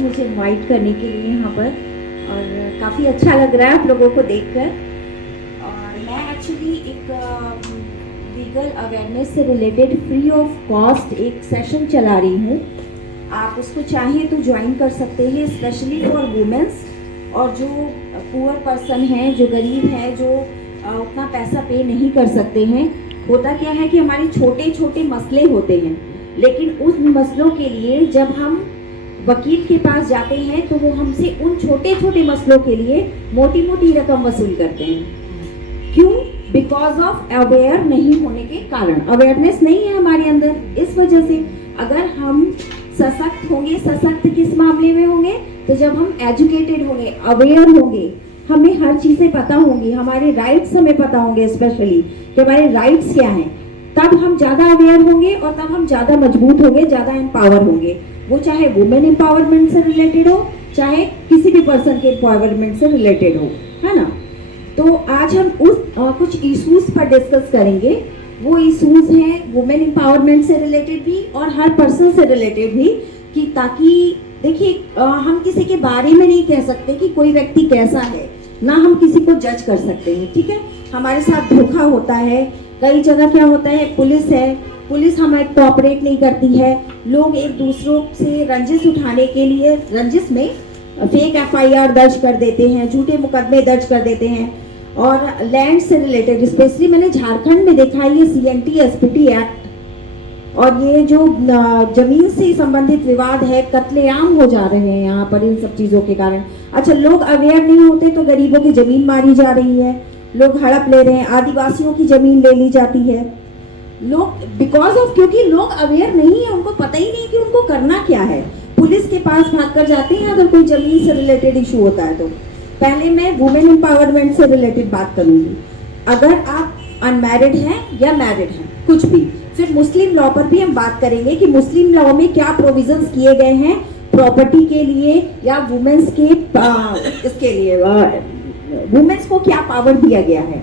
मुझे इनवाइट करने के लिए यहाँ पर, और काफ़ी अच्छा लग रहा है आप लोगों को देखकर। और मैं एक्चुअली एक लीगल अवेयरनेस से रिलेटेड फ्री ऑफ कॉस्ट एक सेशन चला रही हूँ। आप उसको चाहें तो ज्वाइन कर सकते हैं, स्पेशली फॉर वुमेन्स और जो पुअर पर्सन हैं, जो गरीब हैं, जो उतना पैसा पे नहीं कर सकते हैं। होता क्या है कि हमारे छोटे छोटे मसले होते हैं, लेकिन उस मसलों के लिए जब हम वकील के पास जाते हैं तो वो हमसे उन छोटे छोटे मसलों के लिए मोटी मोटी रकम वसूल करते हैं। क्यों? बिकॉज ऑफ अवेयर नहीं होने के कारण, अवेयरनेस नहीं है हमारे अंदर। इस वजह से अगर हम सशक्त होंगे, सशक्त किस मामले में होंगे? तो जब हम एजुकेटेड होंगे, अवेयर होंगे, हमें हर चीज़ें पता होंगी, हमारे राइट्स हमें पता होंगे, स्पेशली कि हमारे राइट्स क्या हैं, तब हम ज़्यादा अवेयर होंगे और तब हम ज़्यादा मजबूत होंगे, ज़्यादा एम्पावर होंगे। वो चाहे वुमेन एम्पावरमेंट से रिलेटेड हो, चाहे किसी भी पर्सन के एम्पावरमेंट से रिलेटेड हो, है ना। तो आज हम कुछ इश्यूज पर डिस्कस करेंगे। वो इश्यूज हैं वुमेन एम्पावरमेंट से रिलेटेड भी और हर पर्सन से रिलेटेड भी, कि ताकि देखिए हम किसी के बारे में नहीं कह सकते कि कोई व्यक्ति कैसा है, ना हम किसी को जज कर सकते हैं, ठीक है। हमारे साथ धोखा होता है, कई जगह क्या होता है, पुलिस हमें कोऑपरेट नहीं करती है, लोग एक दूसरों से रंजिश उठाने के लिए रंजिश में फेक एफआईआर दर्ज कर देते हैं, झूठे मुकदमे दर्ज कर देते हैं। और लैंड से रिलेटेड स्पेशली मैंने झारखंड में देखा है, ये सीएनटी एसपीटी एक्ट और ये जो जमीन से संबंधित विवाद है, कत्लेआम हो जा रहे हैं यहाँ पर इन सब चीज़ों के कारण। अच्छा, लोग अवेयर नहीं होते तो गरीबों की जमीन मारी जा रही है, लोग हड़प ले रहे हैं, आदिवासियों की जमीन ले ली जाती है, लोग बिकॉज ऑफ, क्योंकि लोग अवेयर नहीं है, उनको पता ही नहीं कि उनको करना क्या है। पुलिस के पास भाग कर जाते हैं अगर कोई जमीन से रिलेटेड इशू होता है तो। पहले मैं वुमेन एम्पावरमेंट से रिलेटेड बात करूंगी। अगर आप अनमैरिड हैं या मैरिड हैं, कुछ भी, फिर मुस्लिम लॉ पर भी हम बात करेंगे कि मुस्लिम लॉ में क्या प्रोविजंस किए गए हैं प्रॉपर्टी के लिए या वुमेन्स के इसके लिए वुमेन्स को क्या पावर दिया गया है।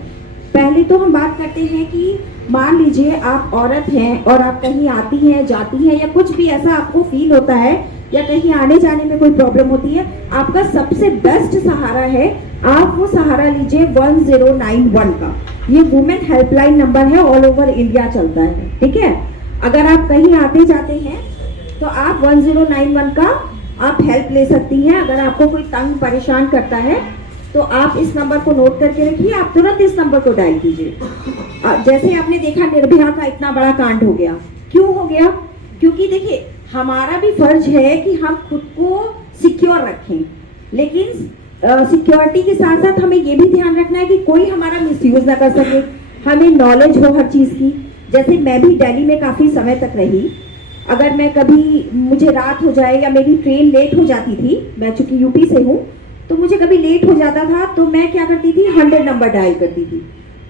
पहले तो हम बात करते हैं कि मान लीजिए आप औरत हैं और आप कहीं आती हैं, जाती हैं, या कुछ भी ऐसा आपको फील होता है या कहीं आने जाने में कोई प्रॉब्लम होती है, आपका सबसे बेस्ट सहारा है, आप वो सहारा लीजिए 1091 का। ये वुमेन हेल्पलाइन नंबर है, ऑल ओवर इंडिया चलता है, ठीक है। अगर आप कहीं आते जाते हैं तो आप 1091 का आप हेल्प ले सकती हैं। अगर आपको कोई तंग परेशान करता है तो आप इस नंबर को नोट करके रखिए, आप तुरंत इस नंबर को डायल कीजिए। जैसे आपने देखा निर्भया का इतना बड़ा कांड हो गया, क्यों हो गया? क्योंकि देखिए हमारा भी फर्ज है कि हम खुद को सिक्योर रखें, लेकिन सिक्योरिटी के साथ साथ हमें ये भी ध्यान रखना है कि कोई हमारा मिसयूज ना कर सके, हमें नॉलेज हो हर चीज़ की। जैसे मैं भी दिल्ली में काफ़ी समय तक रही, अगर मैं कभी मुझे रात हो जाए या मेरी ट्रेन लेट हो जाती थी, मैं चूँकि यूपी से हूँ तो मुझे कभी लेट हो जाता था तो मैं क्या करती थी, 100 नंबर डायल करती थी,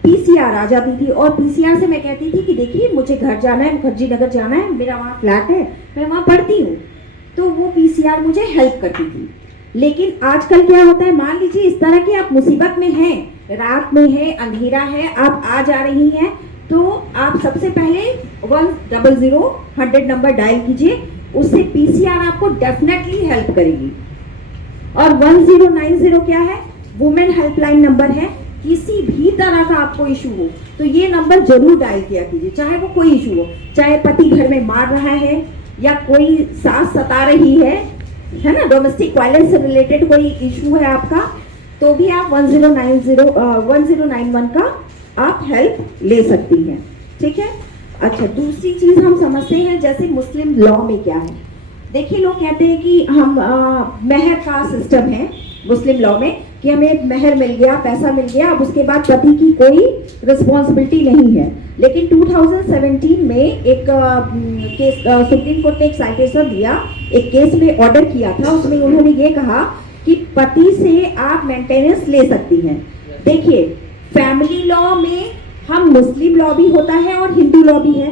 पीसीआर आ जाती थी और पीसीआर से मैं कहती थी कि देखिए मुझे घर जाना है, मुखर्जी नगर जाना है, मेरा वहाँ फ्लैट है, मैं वहाँ पढ़ती हूँ, तो वो पीसीआर मुझे हेल्प करती थी। लेकिन आजकल क्या होता है, मान लीजिए इस तरह की आप मुसीबत में हैं, रात में है, अंधेरा है, आप आ जा रही हैं, तो आप सबसे पहले 100 नंबर डायल कीजिए, उससे पीसीआर आपको डेफिनेटली हेल्प करेगी। और 1090 क्या है? वुमेन हेल्पलाइन नंबर है। किसी भी तरह का आपको इशू हो तो ये नंबर जरूर डायल किया कीजिए, चाहे वो कोई इशू हो, चाहे पति घर में मार रहा है या कोई सास सता रही है ना, डोमेस्टिक वायलेंस से रिलेटेड कोई इशू है आपका, तो भी आप 1091 का आप हेल्प ले सकती हैं, ठीक है। अच्छा, दूसरी चीज़ हम समझते हैं जैसे मुस्लिम लॉ में क्या है। देखिए लोग कहते हैं कि हम मेहर का सिस्टम है मुस्लिम लॉ में, कि हमें मेहर मिल गया, पैसा मिल गया, अब उसके बाद पति की कोई रिस्पॉन्सिबिलिटी नहीं है। लेकिन 2017 में एक केस सुप्रीम कोर्ट ने एक साइटेशन दिया, एक केस में ऑर्डर किया था, उसमें उन्होंने ये कहा कि पति से आप मेंटेनेंस ले सकती हैं। देखिए फैमिली लॉ में हम मुस्लिम लॉ भी होता है और हिंदू लॉ भी है,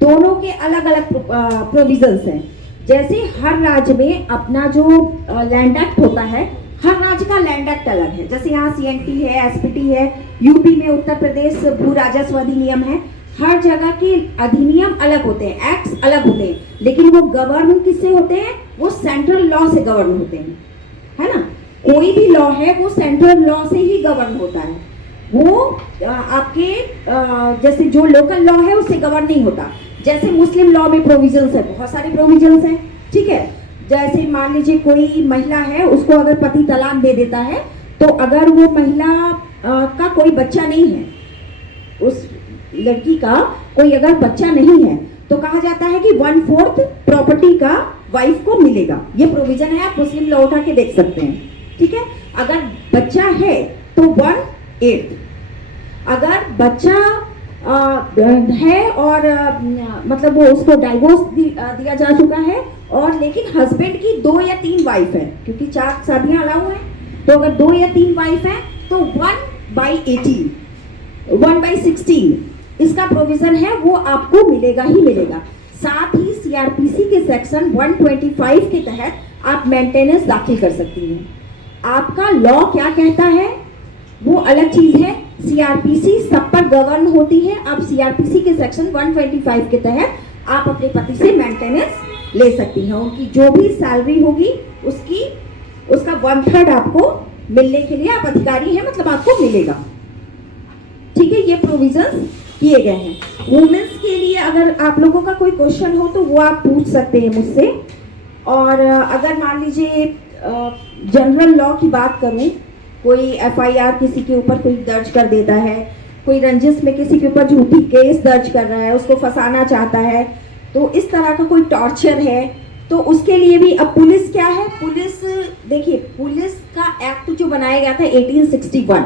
दोनों के अलग अलग प्रोविजंस हैं। जैसे हर राज्य में अपना जो लैंड एक्ट होता है, हर राज्य का लैंड एक्ट अलग है। जैसे यहाँ सीएनटी है, एसपीटी है, यूपी में उत्तर प्रदेश भू राजस्व अधिनियम है, हर जगह के अधिनियम अलग होते हैं, एक्ट्स अलग होते हैं, लेकिन वो गवर्न किससे होते हैं? वो सेंट्रल लॉ से गवर्न होते हैं, है ना। कोई भी लॉ है वो सेंट्रल लॉ से ही गवर्न होता है, वो आपके जैसे जो लोकल लॉ है उससे गवर्न नहीं होता। जैसे मुस्लिम लॉ में प्रोविजंस है, बहुत सारे प्रोविजंस हैं, ठीक है। जैसे मान लीजिए कोई महिला है, उसको अगर पति तलाक दे देता है, तो अगर वो महिला का कोई बच्चा नहीं है, उस लड़की का कोई अगर बच्चा नहीं है, तो कहा जाता है कि 1/4 प्रॉपर्टी का वाइफ को मिलेगा। ये प्रोविजन है, आप मुस्लिम लॉ उठा के देख सकते हैं, ठीक है। अगर बच्चा है तो 1/8। अगर बच्चा है और मतलब वो उसको डाइवोर्स दिया जा चुका है, और लेकिन हस्बैंड की 2 या 3 वाइफ है, क्योंकि 4 शादियां अलाउ हैं, तो अगर 2 या 3 वाइफ है तो 1/18, 1/16 इसका प्रोविजन है, वो आपको मिलेगा ही मिलेगा। साथ ही सीआरपीसी के सेक्शन 125 के तहत आप मेंटेनेंस दाखिल कर सकती हैं। आपका लॉ क्या कहता है वो अलग चीज है, सीआरपीसी सब पर गवर्न होती है। आप सीआरपीसी के सेक्शन 125 के तहत आप अपने पति से मेंटेनेंस ले सकती हैं। उनकी जो भी सैलरी होगी उसका 1/3 आपको मिलने के लिए आप अधिकारी हैं, मतलब आपको मिलेगा, ठीक है। ये प्रोविजंस किए गए हैं। वुमेन्स के लिए अगर आप लोगों का कोई क्वेश्चन हो तो वो आप पूछ सकते हैं मुझसे। और अगर मान लीजिए जनरल लॉ की बात करूं, कोई एफआईआर किसी के ऊपर कोई दर्ज कर देता है, कोई रंजिश में किसी के ऊपर झूठी केस दर्ज कर रहा है, उसको फंसाना चाहता है, तो इस तरह का कोई टॉर्चर है, तो उसके लिए भी अब पुलिस क्या है, पुलिस देखिए, पुलिस का एक्ट जो बनाया गया था 1861,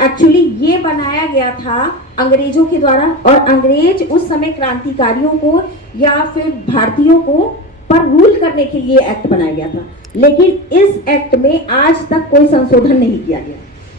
एक्चुअली ये बनाया गया था अंग्रेजों के द्वारा, और अंग्रेज उस समय क्रांतिकारियों को या फिर भारतीयों को पर रूल करने के लिए एक्ट बनाया गया था। लेकिन इस एक्ट में आज तक कोई संशोधन नहीं किया गया।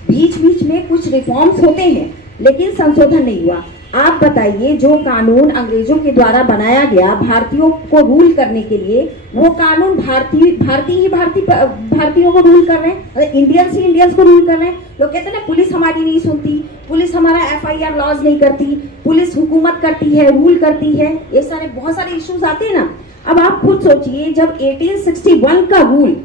बीच बीच में कुछ रिफॉर्म्स होते हैं लेकिन संशोधन नहीं हुआ। आप बताइए, जो कानून अंग्रेजों के द्वारा बनाया गया भारतीयों को रूल करने के लिए, वो कानून भारतीयों को रूल कर रहे हैं, इंडियंस ही इंडियंस को रूल कर रहे हैं। लोग कहते हैं ना, पुलिस हमारी नहीं सुनती, पुलिस हमारा एफआईआर लॉज नहीं करती, पुलिस हुकूमत करती है, रूल करती है, ये सारे बहुत सारे इश्यूज आते हैं ना। अब आप खुद सोचिए, जब 1861 का रूल,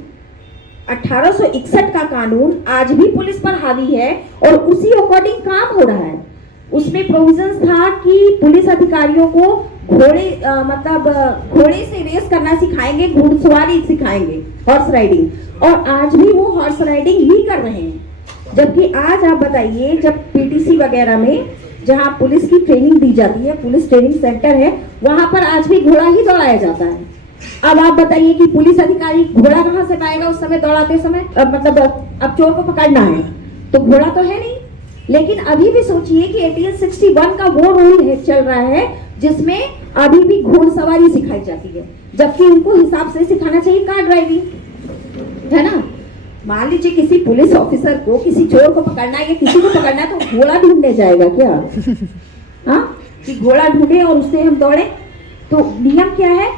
1861 का कानून आज भी पुलिस पर हावी है और उसी अकॉर्डिंग काम हो रहा है। उसमें प्रोविजंस था कि पुलिस अधिकारियों को घोड़े से रेस करना सिखाएंगे, घुड़सवारी सिखाएंगे, हॉर्स राइडिंग, और आज भी वो हॉर्स राइडिंग ही कर रहे हैं। जबकि आज आप बताइए, जब पीटीसी वगैरह में जहां पुलिस की ट्रेनिंग दी जाती है, पुलिस ट्रेनिंग सेंटर है, वहां पर आज भी घोड़ा ही दौड़ाया जाता है। अब आप बताइए कि पुलिस अधिकारी घोड़ा कहां से पाएगा उस समय दौड़ाते समय, मतलब अब चोर को पकड़ना है तो घोड़ा तो है नहीं। लेकिन अभी भी सोचिए कि 1861 का वो रूल चल रहा है जिसमें अभी भी घोड़सवारी सिखाई जाती है, जबकि उनको हिसाब से सिखाना चाहिए कार ड्राइविंग, है ना। मान लीजिए किसी पुलिस ऑफिसर को किसी चोर को पकड़ना है या किसी को पकड़ना है, तो घोड़ा ढूंढने जाएगा क्या? हाँ, कि घोड़ा ढूंढे और उससे हम दौड़े। तो नियम क्या है,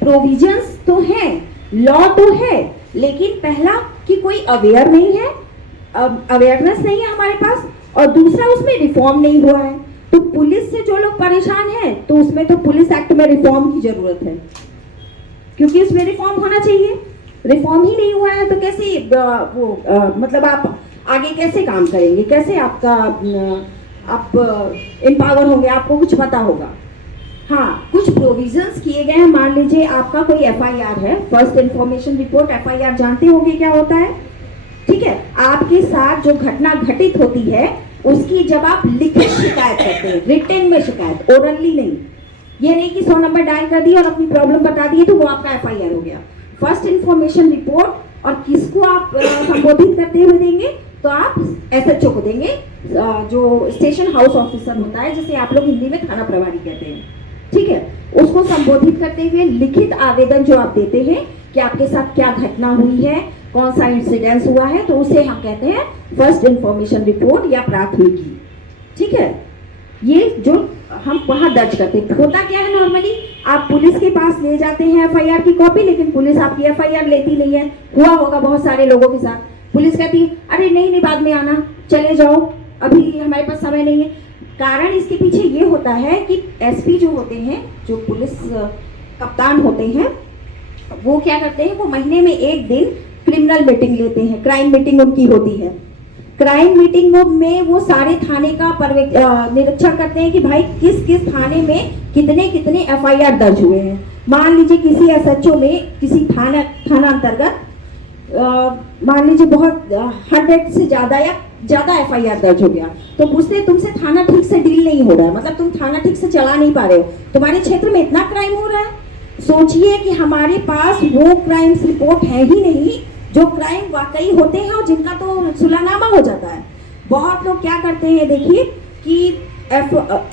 प्रोविजंस तो है, लॉ तो है, लेकिन पहला कि कोई अवेयर नहीं है, अवेयरनेस नहीं है हमारे पास, और दूसरा उसमें रिफॉर्म नहीं हुआ है। तो पुलिस से जो लोग परेशान हैं, तो उसमें तो पुलिस एक्ट में रिफॉर्म की जरूरत है, क्योंकि उसमें रिफॉर्म होना चाहिए। रिफॉर्म ही नहीं हुआ है तो कैसे मतलब आप आगे कैसे काम करेंगे, कैसे आप एम्पावर होंगे, आपको कुछ पता होगा। हाँ, कुछ प्रोविजंस किए गए हैं। मान लीजिए आपका कोई एफआईआर है, फर्स्ट इंफॉर्मेशन रिपोर्ट, एफआईआर जानते होंगे क्या होता है, ठीक है। आपके साथ जो घटना घटित होती है उसकी जब आप लिखित शिकायत करते हैं, रिटन में शिकायत, ओरली नहीं, ये नहीं कि 100 नंबर डायल कर दिए और अपनी प्रॉब्लम बता दिए तो वो आपका एफआईआर हो गया। फर्स्ट इंफॉर्मेशन रिपोर्ट, और किसको आप संबोधित करते हुए देंगे, तो आप एसएचओ को देंगे, जो स्टेशन हाउस ऑफिसर होता है, जिसे आप लोग हिंदी में थाना प्रभारी कहते हैं, ठीक है। उसको संबोधित करते हुए लिखित आवेदन जो आप देते हैं कि आपके साथ क्या घटना हुई है, कौन सा इंसिडेंस हुआ है, तो उसे हम कहते हैं फर्स्ट इंफॉर्मेशन रिपोर्ट या प्राथमिकी, ठीक है। ये जो हम वहां दर्ज करते हैं। होता क्या है, नॉर्मली आप पुलिस के पास ले जाते हैं एफआईआर की कॉपी, लेकिन पुलिस आपकी एफआईआर लेती नहीं है। हुआ होगा बहुत सारे लोगों के साथ, पुलिस कहती है अरे नहीं बाद में आना, चले जाओ, अभी हमारे पास समय नहीं है। कारण इसके पीछे ये होता है कि एसपी जो होते हैं, जो पुलिस कप्तान होते हैं, वो क्या करते हैं, वो महीने में एक दिन क्रिमिनल मीटिंग लेते हैं, क्राइम मीटिंग उनकी होती है। क्राइम मीटिंग में वो सारे थाने का निरीक्षण करते हैं कि भाई किस किस थाने में कितने कितने एफआईआर दर्ज हुए हैं। मान लीजिए किसी एसएचओ में किसी थाना अंतर्गत मान लीजिए बहुत 100 से ज्यादा या ज्यादा एफआईआर दर्ज हो गया, तो पूछते हैं तुमसे थाना ठीक से डील नहीं हो रहा है, मतलब तुम थाना ठीक से चला नहीं पा रहे हो, तुम्हारे क्षेत्र में इतना क्राइम हो रहा है। सोचिए कि हमारे पास वो क्राइम्स रिपोर्ट है ही नहीं जो क्राइम वाकई होते हैं और जिनका तो सुलहनामा हो जाता है। बहुत लोग क्या करते हैं देखिए कि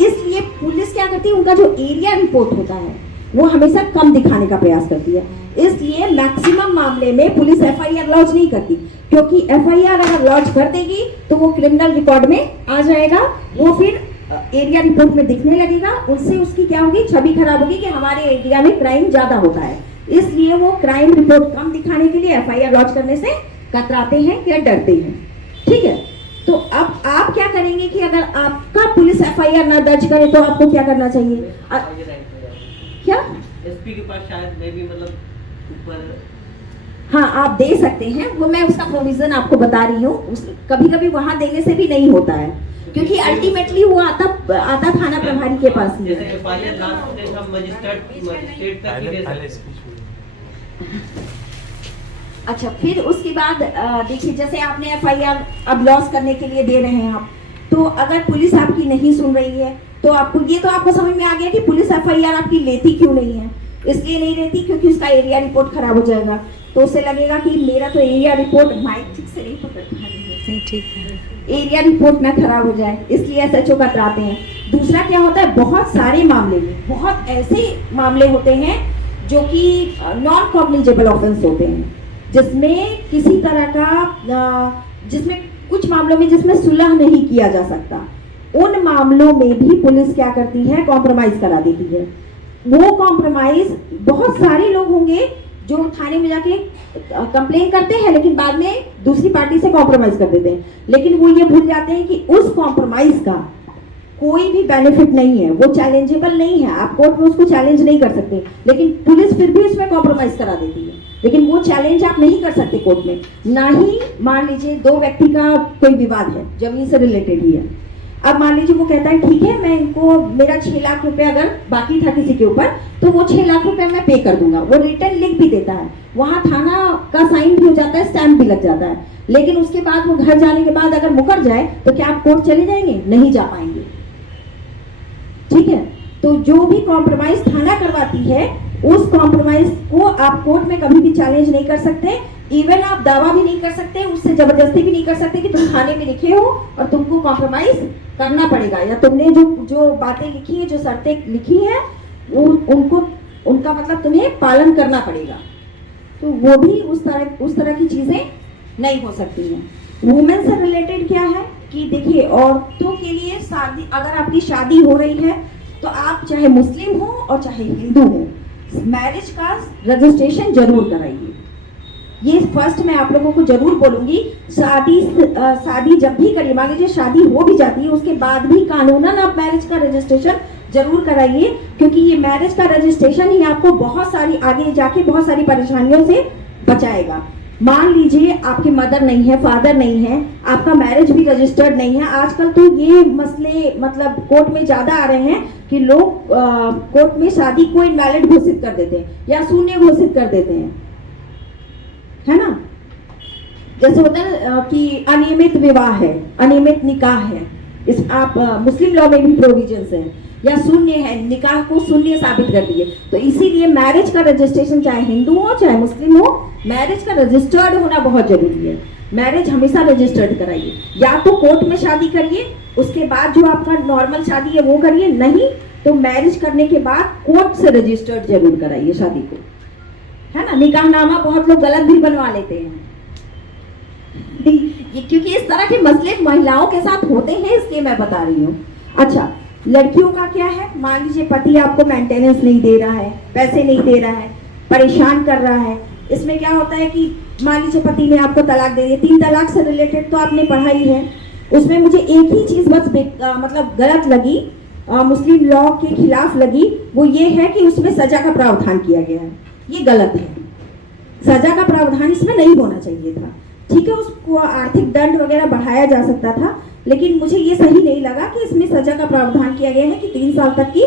इसलिए पुलिस क्या करती है, उनका जो एरिया रिपोर्ट होता है वो हमेशा कम दिखाने का प्रयास करती है। इसलिए मैक्सिमम मामले में पुलिस एफआईआर लॉन्च नहीं करती, क्योंकि एफआईआर अगर लॉन्च कर देगी तो वो क्रिमिनल रिकॉर्ड में आ जाएगा, वो फिर एरिया रिपोर्ट में दिखने लगेगा, उससे उसकी क्या होगी, छवि खराब होगी कि हमारे एरिया में क्राइम ज्यादा होता है। इसलिए वो क्राइम रिपोर्ट कम दिखाने के लिए एफआईआर लॉन्च करने से कतराते हैं या डरते हैं। ठीक है, तो अब आप क्या करेंगे कि अगर आपका पुलिस एफआईआर ना दर्ज करे तो आपको क्या करना चाहिए? क्या एसपी के पास शायद मे भी मतलब ऊपर, हाँ आप दे सकते हैं, वो मैं उसका प्रोविजन आपको बता रही हूँ। कभी कभी वहां देने से भी नहीं होता है, क्योंकि अल्टीमेटली वो आता थाना प्रभारी के पास ही है। अच्छा, फिर उसके बाद देखिए जैसे आपने एफआईआर अब लॉस करने के लिए दे रहे हैं आप, तो अगर पुलिस आपकी नहीं सुन रही है तो आपको समझ में आ गया कि पुलिस एफआईआर आपकी लेती क्यों नहीं है। इसलिए नहीं लेती क्योंकि उसका एरिया रिपोर्ट खराब हो जाएगा, तो उसे लगेगा कि मेरा तो एरिया रिपोर्ट माइक ठीक से नहीं पकड़ता, ठीक है, एरिया रिपोर्ट ना खराब हो जाए, इसलिए एसएचओ कतराते हैं। दूसरा क्या होता है, बहुत सारे मामले में बहुत ऐसे मामले होते हैं जो कि नॉन कॉग्निजेबल ऑफेंस होते हैं, जिसमें किसी तरह का जिसमें कुछ मामलों में जिसमें सुलह नहीं किया जा सकता, उन मामलों में भी पुलिस क्या करती है, कॉम्प्रोमाइज करा देती है। वो कॉम्प्रोमाइज बहुत सारे लोग होंगे जो थाने में जाके कंप्लेन करते हैं लेकिन बाद में दूसरी पार्टी से कॉम्प्रोमाइज कर देते हैं, लेकिन वो ये भूल जाते हैं कि उस कॉम्प्रोमाइज का कोई भी बेनिफिट नहीं है, वो चैलेंजेबल नहीं है, आप कोर्ट में उसको चैलेंज नहीं कर सकते, लेकिन पुलिस फिर भी उसमें कॉम्प्रोमाइज करा देती है। लेकिन वो चैलेंज आप नहीं कर सकते कोर्ट में। ना ही मान लीजिए दो व्यक्ति का कोई विवाद है, जमीन से रिलेटेड ही है, अब मान लीजिए वो कहता है ठीक है मैं इनको, मेरा 6 लाख रुपए अगर बाकी था किसी के ऊपर तो वो 6 लाख रुपए मैं पे कर दूंगा, वो रिटर्न लिख भी देता है, वहां थाना का साइन भी हो जाता है, स्टैंप भी लग जाता है, लेकिन उसके बाद वो घर जाने के बाद अगर मुकर जाए तो क्या आप कोर्ट चले जाएंगे? नहीं जा पाएंगे। ठीक है, तो जो भी कॉम्प्रोमाइज थाना करवाती है उस कॉम्प्रोमाइज को आप कोर्ट में कभी भी चैलेंज नहीं कर सकते, इवन आप दावा भी नहीं कर सकते, उससे जबरदस्ती भी नहीं कर सकते कि तुम थाने में लिखे हो और तुमको कॉम्प्रोमाइज करना पड़ेगा, या तुमने जो बातें लिखी है, जो शर्तें लिखी है, उनका मतलब तुम्हें पालन करना पड़ेगा। तो वो भी उस तरह की चीजें नहीं हो सकती हैं। वुमेन से रिलेटेड क्या है कि देखिए औरतों के लिए शादी, अगर आपकी शादी हो रही है तो आप चाहे मुस्लिम हो और चाहे हिंदू हो, मैरिज का रजिस्ट्रेशन जरूर कराइए। ये फर्स्ट मैं आप लोगों को जरूर बोलूंगी। शादी जब भी करिए, मान लीजिए शादी हो भी जाती है उसके बाद भी कानूनन आप मैरिज का रजिस्ट्रेशन जरूर कराइए, क्योंकि ये मैरिज का रजिस्ट्रेशन ही आपको बहुत सारी आगे जाके बहुत सारी परेशानियों से बचाएगा। मान लीजिए आपके मदर नहीं है, फादर नहीं है, आपका मैरिज भी रजिस्टर्ड नहीं है। आजकल तो ये मसले मतलब कोर्ट में ज्यादा आ रहे हैं कि लोग कोर्ट में शादी को इनवैलिड घोषित कर देते हैं या शून्य घोषित कर देते हैं, है ना। जैसे होता है कि अनियमित विवाह है, अनियमित निकाह है, इस आप मुस्लिम लॉ में भी प्रोविजंस हैं, या शून्य है, निकाह को शून्य साबित कर दिए। तो इसीलिए मैरिज का रजिस्ट्रेशन चाहे हिंदू हो चाहे मुस्लिम हो, मैरिज का रजिस्टर्ड होना बहुत जरूरी है। मैरिज हमेशा रजिस्टर्ड कराइए, या तो कोर्ट में शादी करिए, उसके बाद जो आपका नॉर्मल शादी है वो करिए, नहीं तो मैरिज करने के बाद कोर्ट से रजिस्टर्ड जरूर कराइए शादी को, है ना। निकाहनामा बहुत लोग गलत भी बनवा लेते हैं क्योंकि इस तरह के मसले महिलाओं के साथ होते हैं, इसलिए मैं बता रही हूँ। अच्छा, लड़कियों का क्या है, मान लीजिए पति आपको मेंटेनेंस नहीं दे रहा है, पैसे नहीं दे रहा है, परेशान कर रहा है। इसमें क्या होता है कि मान लीजिए पति ने आपको तलाक दे दिया, 3 तलाक से रिलेटेड तो आपने पढ़ाई है, उसमें मुझे एक ही चीज बस मतलब गलत लगी, मुस्लिम लॉ के खिलाफ लगी, वो ये है कि उसमें सजा का प्रावधान किया गया है, ये गलत है। सजा का प्रावधान इसमें नहीं होना चाहिए था। ठीक है, उसको आर्थिक दंड वगैरह बढ़ाया जा सकता था, लेकिन मुझे ये सही नहीं लगा कि इसमें सजा का प्रावधान किया गया है कि 3 साल तक की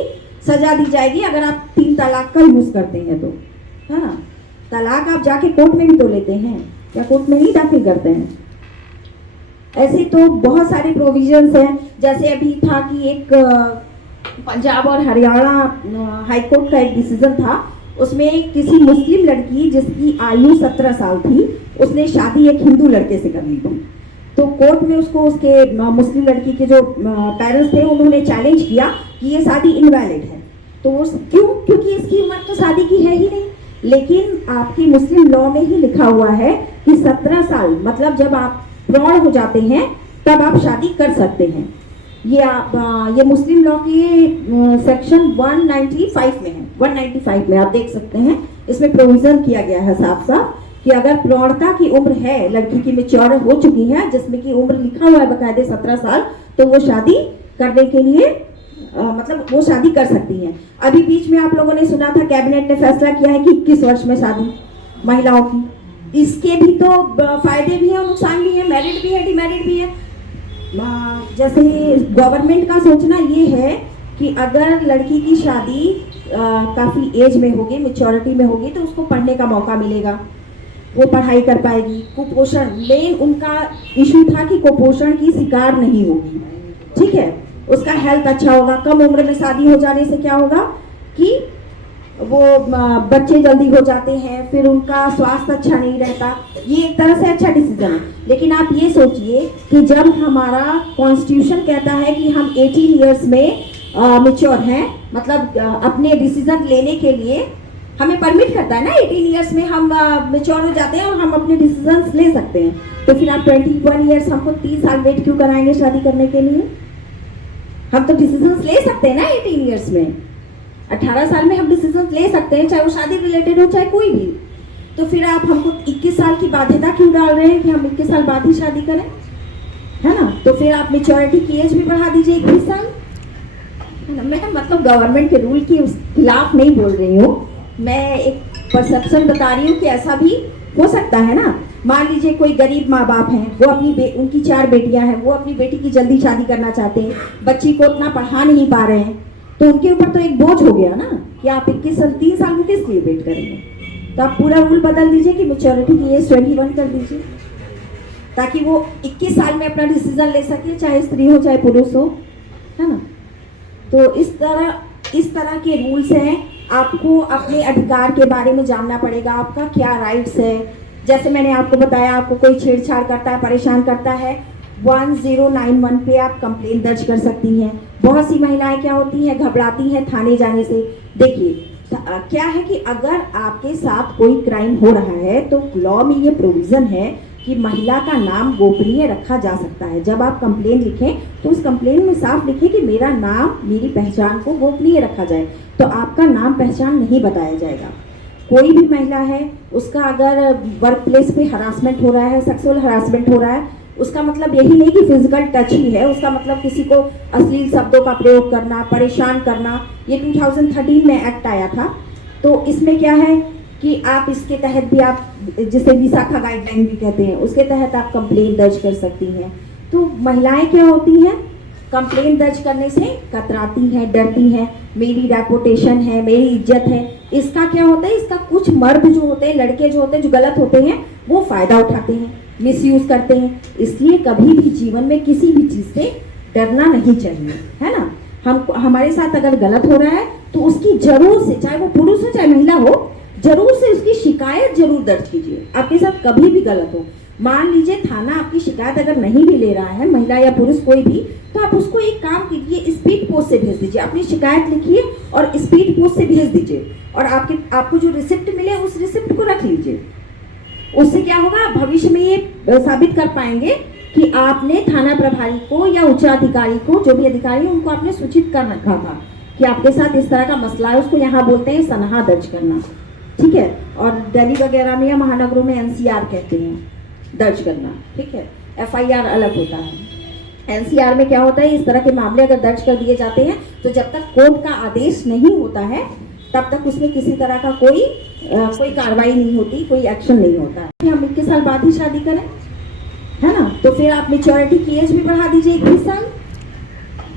सजा दी जाएगी अगर आप 3 तलाक का यूज करते हैं तो, है ना। तलाक आप जाके कोर्ट में भी तो लेते हैं, या कोर्ट में नहीं दाखिल करते हैं। ऐसे तो बहुत सारे प्रोविजंस हैं, जैसे अभी था कि एक पंजाब और हरियाणा हाई कोर्ट का एक डिसीजन था, उसमें किसी मुस्लिम लड़की जिसकी आयु 17 साल थी, उसने शादी एक हिंदू लड़के से कर ली थी। तो कोर्ट में उसको उसके मुस्लिम लड़की के जो पेरेंट्स थे उन्होंने चैलेंज किया कि ये शादी इनवैलिड है। तो वो क्यों? क्योंकि इसकी उम्र तो शादी की है ही नहीं। लेकिन आपके मुस्लिम लॉ में ही लिखा हुआ है कि 17 साल मतलब जब आप प्रौढ़ हो जाते हैं तब आप शादी कर सकते हैं। ये मुस्लिम लॉ के सेक्शन 195 में है, 195 में आप देख सकते हैं, इसमें प्रोविजन किया गया है साफ साफ कि अगर प्रौढ़ता की उम्र है, लड़की की मैच्योर हो चुकी है, जिसमें की उम्र लिखा हुआ है बकायदे 17 साल, तो वो शादी करने के लिए मतलब वो शादी कर सकती हैं। अभी बीच में आप लोगों ने सुना था कैबिनेट ने फैसला किया है कि 21 वर्ष में शादी महिलाओं की। इसके भी तो फायदे भी हैं और नुकसान भी है, मेरिट भी है, डिमेरिट भी है। जैसे गवर्नमेंट का सोचना ये है कि अगर लड़की की शादी काफ़ी एज में होगी, मैच्योरिटी में होगी, तो उसको पढ़ने का मौका मिलेगा, वो पढ़ाई कर पाएगी। कुपोषण मेन उनका इशू था कि कुपोषण की शिकार नहीं होगी। ठीक है, उसका हेल्थ अच्छा होगा। कम उम्र में शादी हो जाने से क्या होगा कि वो बच्चे जल्दी हो जाते हैं, फिर उनका स्वास्थ्य अच्छा नहीं रहता। ये एक तरह से अच्छा डिसीजन है। लेकिन आप ये सोचिए कि जब हमारा कॉन्स्टिट्यूशन कहता है कि हम 18 ईयर्स में मैच्योर हैं, मतलब अपने डिसीजन लेने के लिए हमें परमिट करता है ना, 18 ईयर्स में हम मैच्योर हो जाते हैं और हम अपने डिसीजंस ले सकते हैं। तो फिर आप 21 ईयर्स हमको 3 साल वेट क्यों कराएंगे शादी करने के लिए? हम तो डिसीजंस ले सकते हैं ना 18 ईयर्स में, 18 साल में हम डिसीजंस ले सकते हैं, चाहे वो शादी रिलेटेड हो चाहे कोई भी। तो फिर आप हमको 21 साल की बाध्यता क्यों डाल रहे हैं कि हम 21 साल बाद ही शादी करें, है ना। तो फिर आप मैच्योरिटी की एज भी बढ़ा दीजिए 21 साल, है ना। मैं मतलब गवर्नमेंट के रूल के खिलाफ नहीं बोल रही हूँ, मैं एक परसेप्शन बता रही हूँ कि ऐसा भी हो सकता है ना। मान लीजिए कोई गरीब माँ बाप हैं, वो उनकी 4 बेटियां हैं, वो अपनी बेटी की जल्दी शादी करना चाहते हैं, बच्ची को उतना पढ़ा नहीं पा रहे हैं, तो उनके ऊपर तो एक बोझ हो गया ना कि आप 21 साल 3 साल में किस लिए वेट करेंगे। तो आप पूरा रूल बदल दीजिए कि मैच्योरिटी की एज 21 कर दीजिए, ताकि वो 21 साल में अपना डिसीजन ले सके, चाहे स्त्री हो चाहे पुरुष हो, है ना। तो इस तरह के रूल्स हैं। आपको अपने अधिकार के बारे में जानना पड़ेगा, आपका क्या राइट्स है। जैसे मैंने आपको बताया, आपको कोई छेड़छाड़ करता है, परेशान करता है, 1091 पे आप कंप्लेंट दर्ज कर सकती हैं। बहुत सी महिलाएं क्या होती हैं, घबराती हैं थाने जाने से। देखिए क्या है कि अगर आपके साथ कोई क्राइम हो रहा है तो लॉ में ये प्रोविज़न है कि महिला का नाम गोपनीय रखा जा सकता है। जब आप कंप्लेंट लिखें तो उस कंप्लेंट में साफ लिखें कि मेरा नाम, मेरी पहचान को गोपनीय रखा जाए, तो आपका नाम पहचान नहीं बताया जाएगा। कोई भी महिला है, उसका अगर वर्क प्लेस पे हरासमेंट हो रहा है, सेक्सुअल हरासमेंट हो रहा है, उसका मतलब यही नहीं कि फिजिकल टच ही है, उसका मतलब किसी को अश्लील शब्दों का प्रयोग करना, परेशान करना। ये 2013 में एक्ट आया था, तो इसमें क्या है कि आप इसके तहत भी आप, जिसे विशाखा गाइडलाइन भी कहते हैं, उसके तहत आप कंप्लेंट दर्ज कर सकती हैं। तो महिलाएं क्या होती हैं, कंप्लेंट दर्ज करने से कतराती हैं, डरती हैं, मेरी रेपुटेशन है, मेरी इज्जत है। इसका क्या होता है, इसका कुछ मर्द जो होते हैं, लड़के जो होते हैं, जो गलत होते हैं, वो फायदा उठाते हैं, मिसयूज करते हैं। इसलिए कभी भी जीवन में किसी भी चीज़ से डरना नहीं चाहिए, है ना। हमारे साथ अगर गलत हो रहा है तो उसकी जरूर से, चाहे वो पुरुष हो चाहे महिला हो, जरूर से उसकी शिकायत जरूर दर्ज कीजिए। आपके साथ कभी भी गलत हो, मान लीजिए थाना आपकी शिकायत अगर नहीं भी ले रहा है, महिला या पुरुष कोई भी, तो आप उसको एक काम कीजिए, स्पीड पोस्ट से भेज दीजिए। अपनी शिकायत लिखिए और स्पीड पोस्ट से भेज दीजिए, और आपको जो रिसिप्ट मिले उस रिसिप्ट को रख लीजिए। उससे क्या होगा, भविष्य में ये साबित कर पाएंगे कि आपने थाना प्रभारी को या उच्चाधिकारी को, जो भी अधिकारी है, उनको आपने सूचित कर रखा था कि आपके साथ इस तरह का मसला है। उसको यहाँ बोलते हैं सनहा दर्ज करना, ठीक है। और दिल्ली वगैरह में या महानगरों में NCR कहते हैं दर्ज करना, ठीक है। FIR अलग होता है। NCR में क्या होता है, इस तरह के मामले अगर दर्ज कर दिए जाते हैं तो जब तक कोर्ट का आदेश नहीं होता है तब तक उसमें किसी तरह का कोई कार्रवाई नहीं होती, कोई एक्शन नहीं होता है। हम 21 साल बाद ही शादी करें, है ना? तो फिर आप मेच्योरिटी की एज भी बढ़ा दीजिए 21 साल,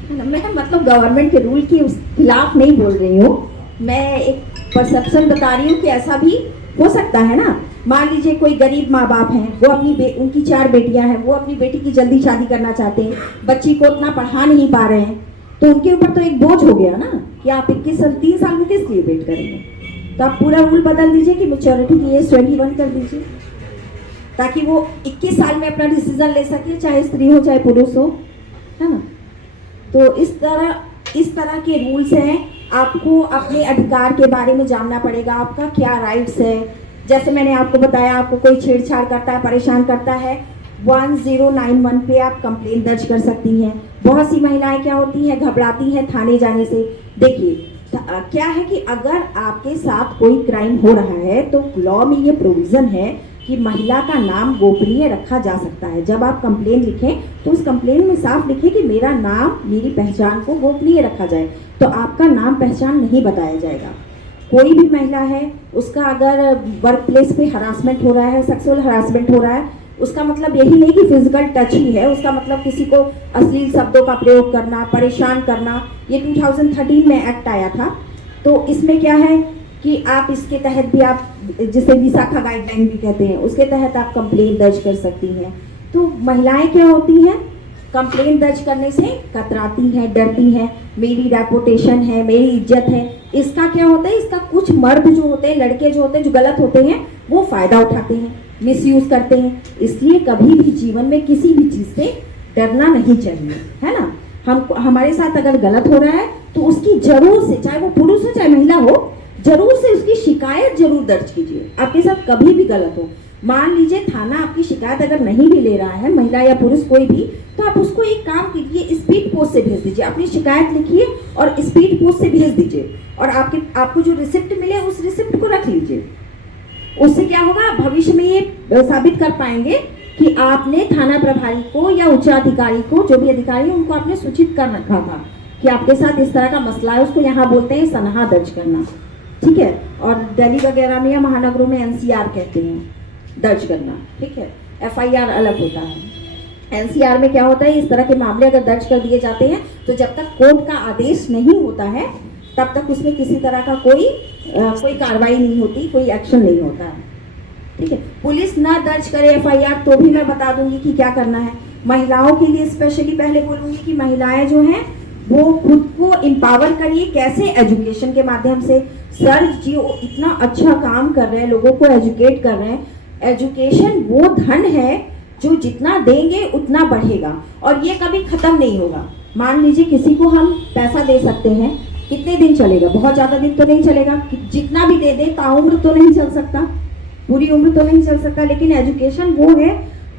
है ना? मैं मतलब गवर्नमेंट के रूल के खिलाफ नहीं बोल रही हूँ, मैं एक परसेप्शन बता रही हूँ कि ऐसा भी हो सकता है ना। मान लीजिए कोई गरीब माँ बाप हैं, वो उनकी 4 बेटियां हैं, वो अपनी बेटी की जल्दी शादी करना चाहते हैं, बच्ची को उतना पढ़ा नहीं पा रहे हैं, तो उनके ऊपर तो एक बोझ हो गया ना कि आप 3 साल में किस लिए वेट करेंगे। तो आप पूरा रूल बदल दीजिए कि मेच्योरिटी की एज 21 कर दीजिए, ताकि वो 21 साल में अपना डिसीजन ले सके, चाहे स्त्री हो चाहे पुरुष हो, है ना? तो इस तरह के रूल्स हैं। आपको अपने अधिकार के बारे में जानना पड़ेगा, आपका क्या राइट्स है। जैसे मैंने आपको बताया, आपको कोई छेड़छाड़ करता है, परेशान करता है, 1091 पे आप कंप्लेन दर्ज कर सकती हैं। बहुत सी महिलाएं क्या होती हैं, घबराती हैं थाने जाने से। देखिए क्या है कि अगर आपके साथ कोई क्राइम हो रहा है तो लॉ में ये प्रोविज़न है कि महिला का नाम गोपनीय रखा जा सकता है। जब आप कंप्लेन लिखें तो उस कंप्लेन में साफ लिखें कि मेरा नाम, मेरी पहचान को गोपनीय रखा जाए, तो आपका नाम पहचान नहीं बताया जाएगा। कोई भी महिला है, उसका अगर वर्क प्लेस पे हरासमेंट हो रहा है, सेक्सुअल हरासमेंट हो रहा है, उसका मतलब यही नहीं कि फिजिकल टच ही है, उसका मतलब किसी को अश्लील शब्दों का प्रयोग करना, परेशान करना। ये 2013 में एक्ट आया था, तो इसमें क्या है कि आप इसके तहत भी, आप जिसे विशाखा गाइडलाइन भी कहते हैं, उसके तहत आप कंप्लेन दर्ज कर सकती हैं। तो महिलाएं क्या होती हैं, कंप्लेन दर्ज करने से कतराती हैं, डरती हैं, मेरी रेपुटेशन है, मेरी इज्जत है। इसका क्या होता है, इसका कुछ मर्द जो होते हैं, लड़के जो होते हैं, जो गलत होते हैं, वो फायदा उठाते हैं, मिसयूज करते हैं। इसलिए कभी भी जीवन में किसी भी चीज़ से डरना नहीं चाहिए, है ना? हमारे साथ अगर गलत हो रहा है तो उसकी जरूर से, चाहे वो पुरुष हो चाहे महिला हो, जरूर से उसकी शिकायत जरूर दर्ज कीजिए। आपके साथ कभी भी गलत हो, मान लीजिए थाना आपकी शिकायत अगर नहीं भी ले रहा है, महिला या पुरुष कोई भी, तो आप उसको एक काम कीजिए, स्पीड पोस्ट से भेज दीजिए। अपनी शिकायत लिखिए और स्पीड पोस्ट से भेज दीजिए, और आपको जो रिसिप्ट मिले उस रिसिप्ट को रख लीजिए। उससे क्या होगा, भविष्य में ये साबित कर पाएंगे कि आपने थाना प्रभारी को या उच्चाधिकारी को, जो भी अधिकारी है, उनको आपने सूचित कर रखा था कि आपके साथ इस तरह का मसला है। उसको यहाँ बोलते हैं सनहा दर्ज करना, ठीक है? और दिल्ली वगैरह में या महानगरों में NCR कहते हैं दर्ज करना, ठीक है? FIR अलग होता है। NCR में क्या होता है, इस तरह के मामले अगर दर्ज कर दिए जाते हैं तो जब तक कोर्ट का आदेश नहीं होता है तब तक उसमें किसी तरह का कोई कार्रवाई नहीं होती, कोई एक्शन नहीं होता है, ठीक है? पुलिस ना दर्ज करे FIR तो भी मैं बता दूंगी कि क्या करना है। महिलाओं के लिए स्पेशली पहले बोलूंगी कि महिलाएं जो हैं वो खुद को एम्पावर करिए। कैसे? एजुकेशन के माध्यम से। सर जी इतना अच्छा काम कर रहे हैं, लोगों को एजुकेट कर रहे हैं। एजुकेशन वो धन है जो जितना देंगे उतना बढ़ेगा, और ये कभी खत्म नहीं होगा। मान लीजिए किसी को हम पैसा दे सकते हैं, कितने दिन चलेगा? बहुत ज़्यादा दिन तो नहीं चलेगा, जितना भी दे दे ताउम्र तो नहीं चल सकता, पूरी उम्र तो नहीं चल सकता। लेकिन एजुकेशन वो है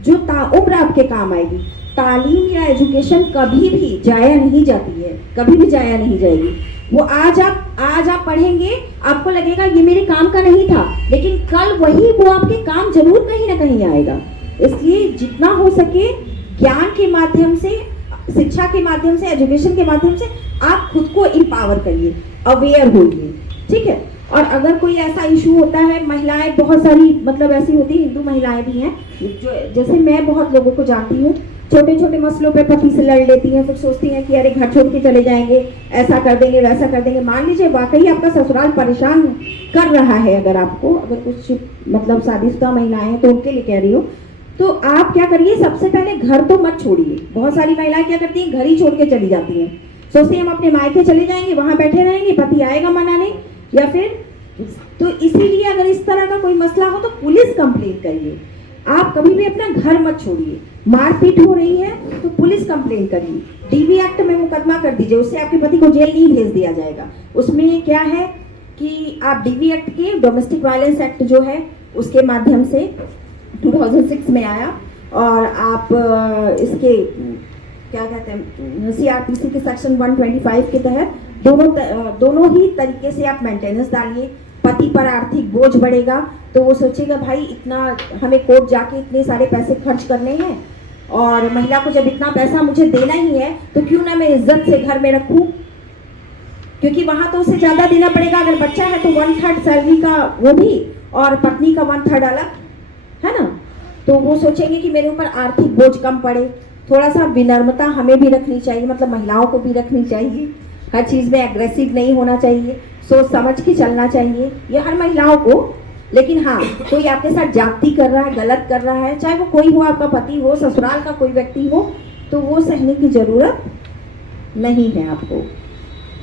जो ताउम्र आपके काम आएगी। तालीम या एजुकेशन कभी भी जाया नहीं जाती है, कभी भी जाया नहीं जाएगी। वो आज आप पढ़ेंगे, आपको लगेगा ये मेरे काम का नहीं था, लेकिन कल वही वो आपके काम जरूर कहीं ना कहीं आएगा। इसलिए जितना हो सके ज्ञान के माध्यम से, शिक्षा के माध्यम से, एजुकेशन के माध्यम से आप खुद को एम्पावर करिए, अवेयर होइए, ठीक है? और अगर कोई ऐसा इशू होता है, महिलाएं बहुत सारी मतलब ऐसी होती, हिंदू महिलाएं भी हैं जो, जैसे मैं बहुत लोगों को जानती हूँ, छोटे छोटे मसलों पे पति से लड़ लेती हैं, फिर सोचती हैं कि अरे घर छोड़ के चले जाएंगे, ऐसा कर देंगे, वैसा कर देंगे। मान लीजिए वाकई आपका ससुराल परेशान कर रहा है, अगर कुछ मतलब शादीशुदा महिलाएं हैं तो उनके लिए कह रही हूँ, तो आप क्या करिए, सबसे पहले घर तो मत छोड़िए। बहुत सारी महिलाएं क्या करती हैं, घर ही छोड़ के चली जाती हैं, सोचती हैं हम अपने मायके चले जाएंगे, वहां बैठे रहेंगे, पति आएगा मनाने, या फिर तो इसीलिए अगर इस तरह का कोई मसला हो तो पुलिस कंप्लेंट करिए। आप कभी भी अपना घर मत छोड़िए। मारपीट हो रही है तो पुलिस कंप्लेंट करिए, DV एक्ट में मुकदमा कर दीजिए, उससे आपके पति को जेल नहीं भेज दिया जाएगा। उसमें क्या है कि आप DV एक्ट के, डोमेस्टिक वायलेंस एक्ट जो है उसके माध्यम से 2006 में आया, और आप इसके क्या कहते हैं, CRPC के सेक्शन 125 के तहत दोनों ही तरीके से आप मेंटेनेंस डालिए। पति पर आर्थिक बोझ बढ़ेगा तो वो सोचेगा भाई इतना हमें कोर्ट जाके इतने सारे पैसे खर्च करने हैं, और महिला को जब इतना पैसा मुझे देना ही है तो क्यों ना मैं इज्जत से घर में रखूं, क्योंकि वहां तो उसे ज्यादा देना पड़ेगा। अगर बच्चा है तो 1/3 सैलरी का वो भी, और पत्नी का 1/3 अलग, है ना। तो वो सोचेंगे कि मेरे ऊपर आर्थिक बोझ कम पड़े। थोड़ा सा विनम्रता हमें भी रखनी चाहिए, मतलब महिलाओं को भी रखनी चाहिए। हर चीज़ में एग्रेसिव नहीं होना चाहिए, सोच समझ के चलना चाहिए, ये हर महिलाओं को। लेकिन हाँ, कोई आपके साथ जाति कर रहा है, गलत कर रहा है, चाहे वो कोई हो, आपका पति हो, ससुराल का कोई व्यक्ति हो, तो वो सहने की जरूरत नहीं है आपको।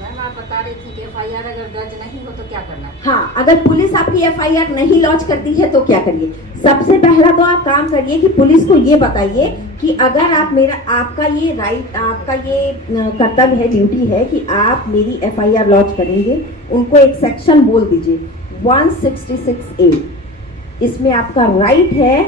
मैम आप बता रही थी कि एफआईआर अगर दर्ज नहीं हो तो क्या करना है? हाँ, अगर पुलिस आपकी एफआईआर नहीं लॉन्च करती है तो क्या करिए? सबसे पहला तो आप काम करिए कि पुलिस को ये बताइए कि अगर आप आपका ये राइट, आपका ये कर्तव्य है, ड्यूटी है कि आप मेरी एफआईआर लॉन्च करेंगे। उनको एक सेक्शन बोल दीजिए 166A। इसमें आपका राइट है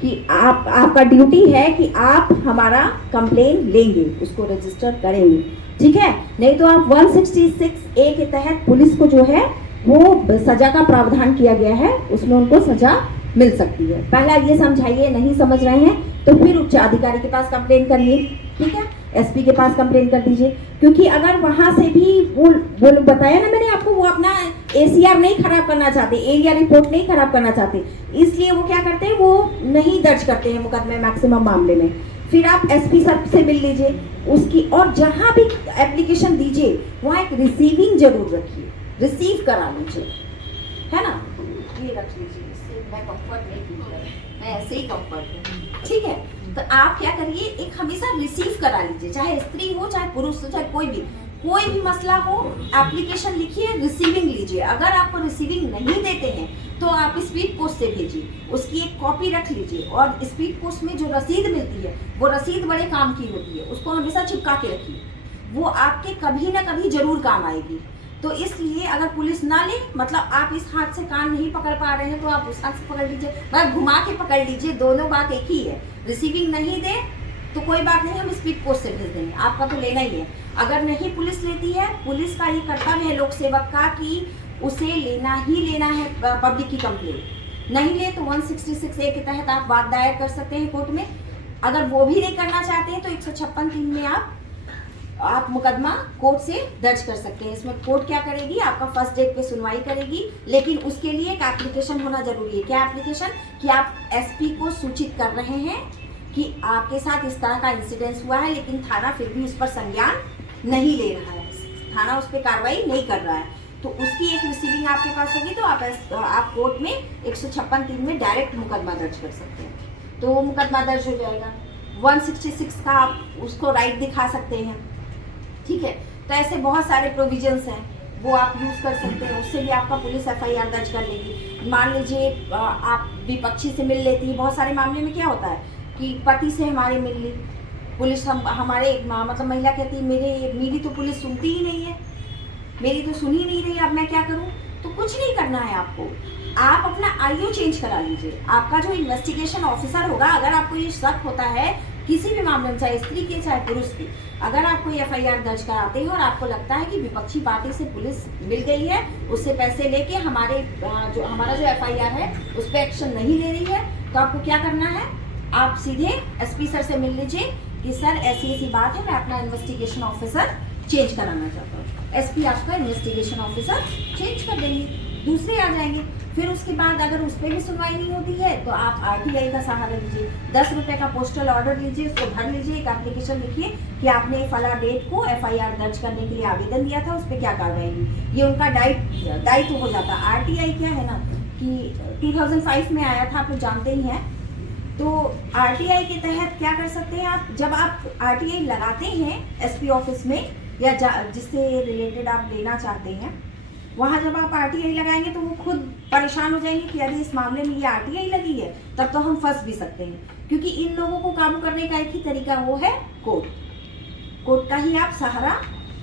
कि आपका ड्यूटी है कि आप हमारा कंप्लेन लेंगे, उसको रजिस्टर करेंगे, ठीक है। नहीं तो आप 166A के तहत पुलिस को जो है वो सजा का प्रावधान किया गया है, उसमें उनको सजा मिल सकती है। पहला ये समझाइए, नहीं समझ रहे हैं तो फिर उच्च अधिकारी के पास कंप्लेन करिए, ठीक है, एसपी के पास कंप्लेन कर दीजिए। क्योंकि अगर वहां से भी वो बताया ना मैंने आपको, वो अपना एसीआर नहीं खराब करना चाहते, एरिया रिपोर्ट नहीं खराब करना चाहते, इसलिए वो क्या करते हैं, वो नहीं दर्ज करते हैं मुकदमे मैक्सिमम मामले में। फिर आप एसपी सर से मिल लीजिए उसकी, और जहां भी एप्लीकेशन दीजिए वहां एक रिसीविंग जरूर रखिए, रिसीव करा लीजिए, है ना। ये रख लीजिए, इससे मैं कंफर्ट नहीं फील कर, मैं ऐसे ही कंफर्ट हूँ, ठीक है। तो आप क्या करिए, एक हमेशा रिसीव करा लीजिए, चाहे स्त्री हो, चाहे पुरुष हो, चाहे कोई भी मसला हो, एप्लीकेशन लिखिए, रिसीविंग लीजिए। अगर आपको रिसीविंग नहीं देते हैं तो आप स्पीड पोस्ट से भेजिए, उसकी एक कॉपी रख लीजिए। और स्पीड पोस्ट में जो रसीद मिलती है वो रसीद बड़े काम की होती है, उसको हमेशा चिपका के रखिए, वो आपके कभी ना कभी जरूर काम आएगी। तो इसलिए अगर पुलिस ना ले, मतलब आप इस हाथ से कान नहीं पकड़ पा रहे हैं तो आप उस हाथ से पकड़ लीजिए, मैं घुमा के पकड़ लीजिए, दोनों बात एक ही है। रिसीविंग नहीं दे तो कोई बात नहीं, हम स्पीड पोस्ट से भेज देंगे, आपका तो लेना ही है। अगर नहीं पुलिस लेती है, पुलिस का ये कर्तव्य है लोक सेवक का कि उसे लेना ही लेना है पब्लिक की कंप्लेंट। नहीं ले तो 166A के तहत आप बात दायर कर सकते हैं कोर्ट में। अगर वो भी नहीं करना चाहते हैं तो 156(3) में आप मुकदमा कोर्ट से दर्ज कर सकते हैं। इसमें कोर्ट क्या करेगी, आपका फर्स्ट डेट पे सुनवाई करेगी, लेकिन उसके लिए एक एप्लीकेशन होना जरूरी है। क्या एप्लीकेशन? कि आप एसपी को सूचित कर रहे हैं कि आपके साथ इस तरह का इंसिडेंस हुआ है, लेकिन थाना फिर भी उस पर संज्ञान नहीं ले रहा है, थाना उस पर कार्रवाई नहीं कर रहा है। तो उसकी एक रिसीविंग आपके पास होगी, तो आप कोर्ट में 156(3) में डायरेक्ट मुकदमा दर्ज कर सकते हैं, तो वो मुकदमा दर्ज हो जाएगा। 166 का आप उसको राइट दिखा सकते हैं, ठीक है। तो ऐसे बहुत सारे प्रोविजंस हैं, वो आप यूज़ कर सकते हैं, उससे भी आपका पुलिस एफआईआर दर्ज कर लेगी। मान लीजिए आप विपक्षी से मिल लेती है, बहुत सारे मामले में क्या होता है कि पति से हमारे मिल ली पुलिस, हमारे मतलब महिला कहती है मेरी तो पुलिस सुनती ही नहीं है, मेरी तो सुन ही नहीं रही, अब मैं क्या करूं? तो कुछ नहीं करना है आपको, आप अपना आईओ चेंज करा लीजिए। आपका जो इन्वेस्टिगेशन ऑफिसर होगा, अगर आपको ये शक होता है किसी भी मामले में, चाहे स्त्री के चाहे पुरुष की, अगर आप कोई एफआईआर दर्ज कराते हैं और आपको लगता है कि विपक्षी पार्टी से पुलिस मिल गई है, उससे पैसे लेके हमारा जो एफआईआर है उस पर एक्शन नहीं ले रही है, तो आपको क्या करना है, आप सीधे एसपी सर से मिल लीजिए कि सर ऐसी बात है, मैं अपना इन्वेस्टिगेशन ऑफिसर चेंज कराना चाहता हूँ। एसपी आपका इन्वेस्टिगेशन ऑफिसर चेंज कर देंगे, दूसरे आ जाएंगे। फिर उसके बाद अगर उस पर भी सुनवाई नहीं होती है तो आप आरटीआई का सहारा लीजिए, 10 रुपये का पोस्टल ऑर्डर लीजिए, उसको भर लीजिए, एक एप्लीकेशन लिखिए कि आपने फला डेट को एफआईआर दर्ज करने के लिए आवेदन दिया था, उस पर क्या कार्रवाई हुई, ये उनका दायित्व हो जाता है। आरटीआई क्या है ना कि 2005 में आया था, आप लोग जानते ही हैं। तो आरटीआई के तहत क्या कर सकते हैं आप, जब आप आरटीआई लगाते हैं एसपी ऑफिस में या जिससे रिलेटेड आप लेना चाहते हैं, वहाँ जब आप आरटीआई लगाएंगे तो वो खुद परेशान हो जाएंगे कि यदि इस मामले में ये आरटीआई लगी है तब तो हम फंस भी सकते हैं, क्योंकि इन लोगों को काबू करने का एक ही तरीका, वो है कोर्ट का ही आप सहारा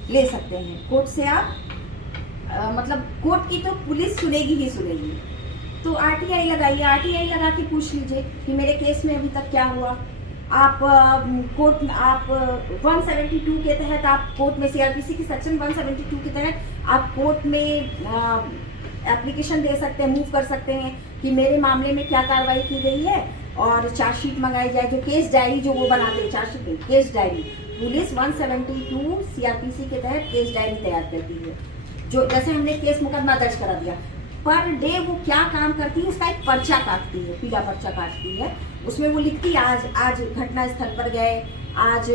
ले सकते हैं। कोर्ट से आप मतलब कोर्ट की तो पुलिस सुनेगी ही सुनेगी, तो आरटीआई लगाइए, आरटीआई लगा के पूछ लीजिए कि मेरे केस में अभी तक क्या हुआ। आप कोर्ट में आप 172 के तहत आप कोर्ट में सीआरपीसी की सेक्शन 172 के तहत आप कोर्ट में एप्लीकेशन दे सकते हैं, मूव कर सकते हैं कि मेरे मामले में क्या कार्रवाई की गई है, और चार्जशीट मंगाई जाए, जो केस डायरी जो वो बनाते हैं, chargesheet case diary, police 172 CrPC के तहत केस डायरी तैयार करती है। जो जैसे हमने केस मुकदमा दर्ज करा दिया, पर डे वो क्या काम करती है, उसका एक पर्चा काटती है, पीला पर्चा काटती है। उसमें वो लिखती है आज घटना स्थल पर गए, आज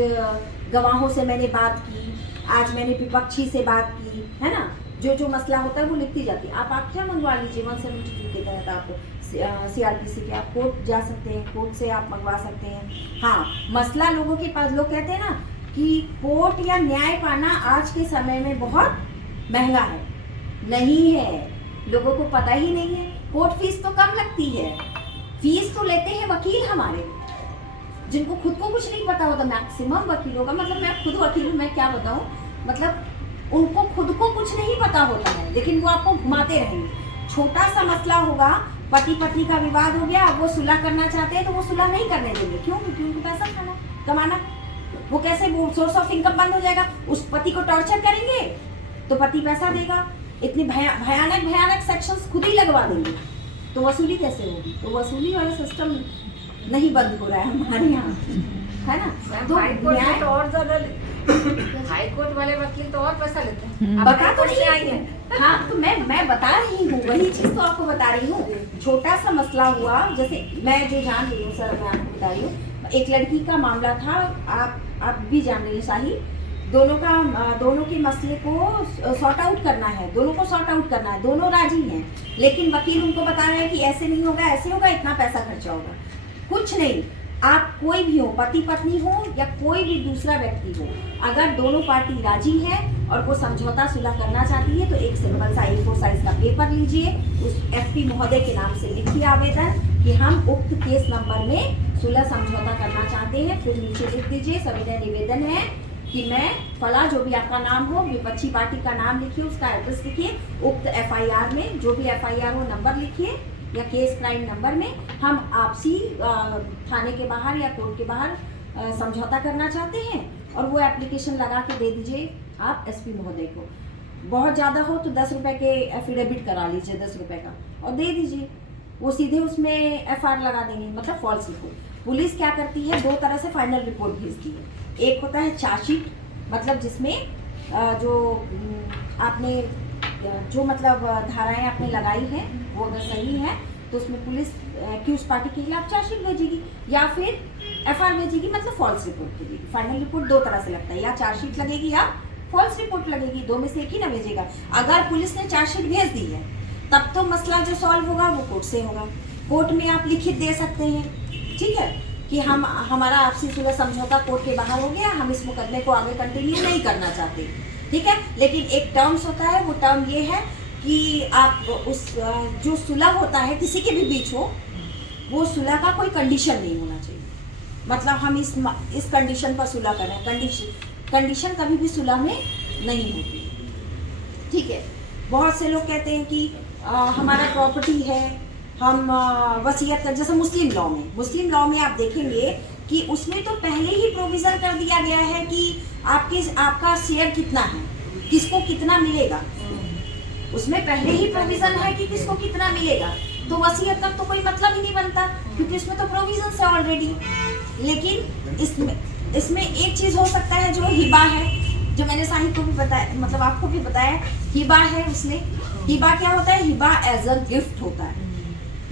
गवाहों से मैंने बात की, आज मैंने विपक्षी से बात की, है ना। जो मसला होता है वो लिखती जाती है। आप आख्या मंगवा लीजिए 172 के तहत, आप CRPC के आप कोर्ट जा सकते हैं, कोर्ट से आप मंगवा सकते हैं। हाँ, मसला लोगों के पास, लोग कहते हैं ना कि कोर्ट या न्याय पाना आज के समय में बहुत महंगा है। नहीं है, लोगों को पता ही नहीं है। कोर्ट फीस तो कम लगती है, फीस तो लेते हैं वकील हमारे, जिनको खुद को कुछ नहीं पता होता। मैक्सिमम वकीलों का, मतलब मैं खुद वकील हूँ, मैं क्या बताऊँ, मतलब उनको खुद को कुछ नहीं पता होता है, लेकिन वो आपको घुमाते रहेंगे। छोटा सा मसला होगा, पति पत्नी का विवाद हो गया, अब वो सुलह करना चाहते हैं तो वो सुलह नहीं करने देंगे। क्यों? क्योंकि उनको पैसा कमाना। वो कैसे, वो सोर्स ऑफ इनकम बंद हो जाएगा। उस पति को टॉर्चर करेंगे तो पति पैसा देगा, इतनी भयानक सेक्शंस खुद ही लगवा देंगे, तो वसूली कैसे होगी? तो वसूली वाला सिस्टम नहीं बंद हो रहा है हमारे यहाँ, है ना। तो हाईकोर्ट में तो और ज्यादा हाईकोर्ट वाले वकील तो और पैसा लेते हैं। अब बता तो हाईकोर्ट से नहीं आई है। है। हाँ, तो मैं बता रही हूँ, वही चीज तो आपको बता रही हूँ। छोटा सा मसला हुआ, जैसे मैं जो जान रही हूँ सर, मैं आपको बता रही हूँ, एक लड़की का मामला था, आप भी जान रही हैं शाही, दोनों के मसले को सॉर्ट आउट करना है, दोनों को सॉर्ट आउट करना है, दोनों राजी हैं, लेकिन वकील उनको बता रहे हैं कि ऐसे नहीं होगा, ऐसे होगा, इतना पैसा खर्चा होगा। कुछ नहीं, आप कोई भी हो, पति पत्नी हो या कोई भी दूसरा व्यक्ति हो, अगर दोनों पार्टी राजी है और वो समझौता सुलह करना चाहती है तो एक सिंपल सा A4 साइज का पेपर लीजिए, उस FP महोदय के नाम से लिखिए आवेदन कि हम उक्त केस नंबर में सुलह समझौता करना चाहते हैं। फिर नीचे लिख दीजिए सविनय निवेदन है कि मैं फला, जो भी आपका नाम हो, विपक्षी पार्टी का नाम लिखिए, उसका एड्रेस लिखिए, उक्त FIR में जो भी FIR हो नंबर लिखिए या केस क्राइम नंबर में, हम आपसी थाने के बाहर या कोर्ट के बाहर समझौता करना चाहते हैं, और वो एप्लीकेशन लगा के दे दीजिए आप SP महोदय को। बहुत ज़्यादा हो तो 10 रुपये के एफिडेविट करा लीजिए, 10 रुपये का, और दे दीजिए। वो सीधे उसमें FR लगा देंगे, मतलब फॉल्स रिपोर्ट। पुलिस क्या करती है, 2 तरह से फाइनल रिपोर्ट भेजती है। एक होता है चार्जशीट, मतलब जिसमें जो आपने जो मतलब धाराएं आपने लगाई हैं वो अगर सही है तो उसमें पुलिस एक्यूज पार्टी के खिलाफ चार्जशीट भेजेगी या फिर FR भेजेगी, मतलब फॉल्स रिपोर्ट भेजेगी। फाइनल रिपोर्ट 2 तरह से लगता है, या चार्जशीट लगेगी या फॉल्स रिपोर्ट लगेगी, 2 में से एक ही ना भेजेगा। अगर पुलिस ने चार्जशीट भेज दी है तब तो मसला जो सॉल्व होगा वो कोर्ट से होगा। कोर्ट में आप लिखित दे सकते हैं, ठीक है, कि हमारा आपसी सुलह समझौता कोर्ट के बाहर हो गया, हम इस मुकदमे को आगे कंटिन्यू नहीं करना चाहते, ठीक है। लेकिन एक टर्म्स होता है, वो टर्म ये है कि आप उस जो सुलह होता है किसी के भी बीच हो, वो सुलह का कोई कंडीशन नहीं होना चाहिए। मतलब हम इस कंडीशन पर सुलह कर रहे हैं, कंडीशन कभी भी सुलह में नहीं होती, ठीक है। बहुत से लोग कहते हैं कि हमारा प्रॉपर्टी है, हम वसीयत कर, जैसे मुस्लिम लॉ में आप देखेंगे कि उसमें तो पहले ही प्रोविज़न कर दिया गया है कि आपका शेयर कितना है, किसको कितना मिलेगा, उसमें पहले ही प्रोविज़न है कि किसको कितना मिलेगा। तो वसीयत का तो कोई मतलब ही नहीं बनता, क्योंकि उसमें तो प्रोविज़न है ऑलरेडी। लेकिन इसमें एक चीज़ हो सकता है जो हिबा है, जो मैंने साहिब को भी बताया, मतलब आपको भी बताया, हिबा है। उसमें हिबा क्या होता है, हिबा एज अ गिफ्ट होता है।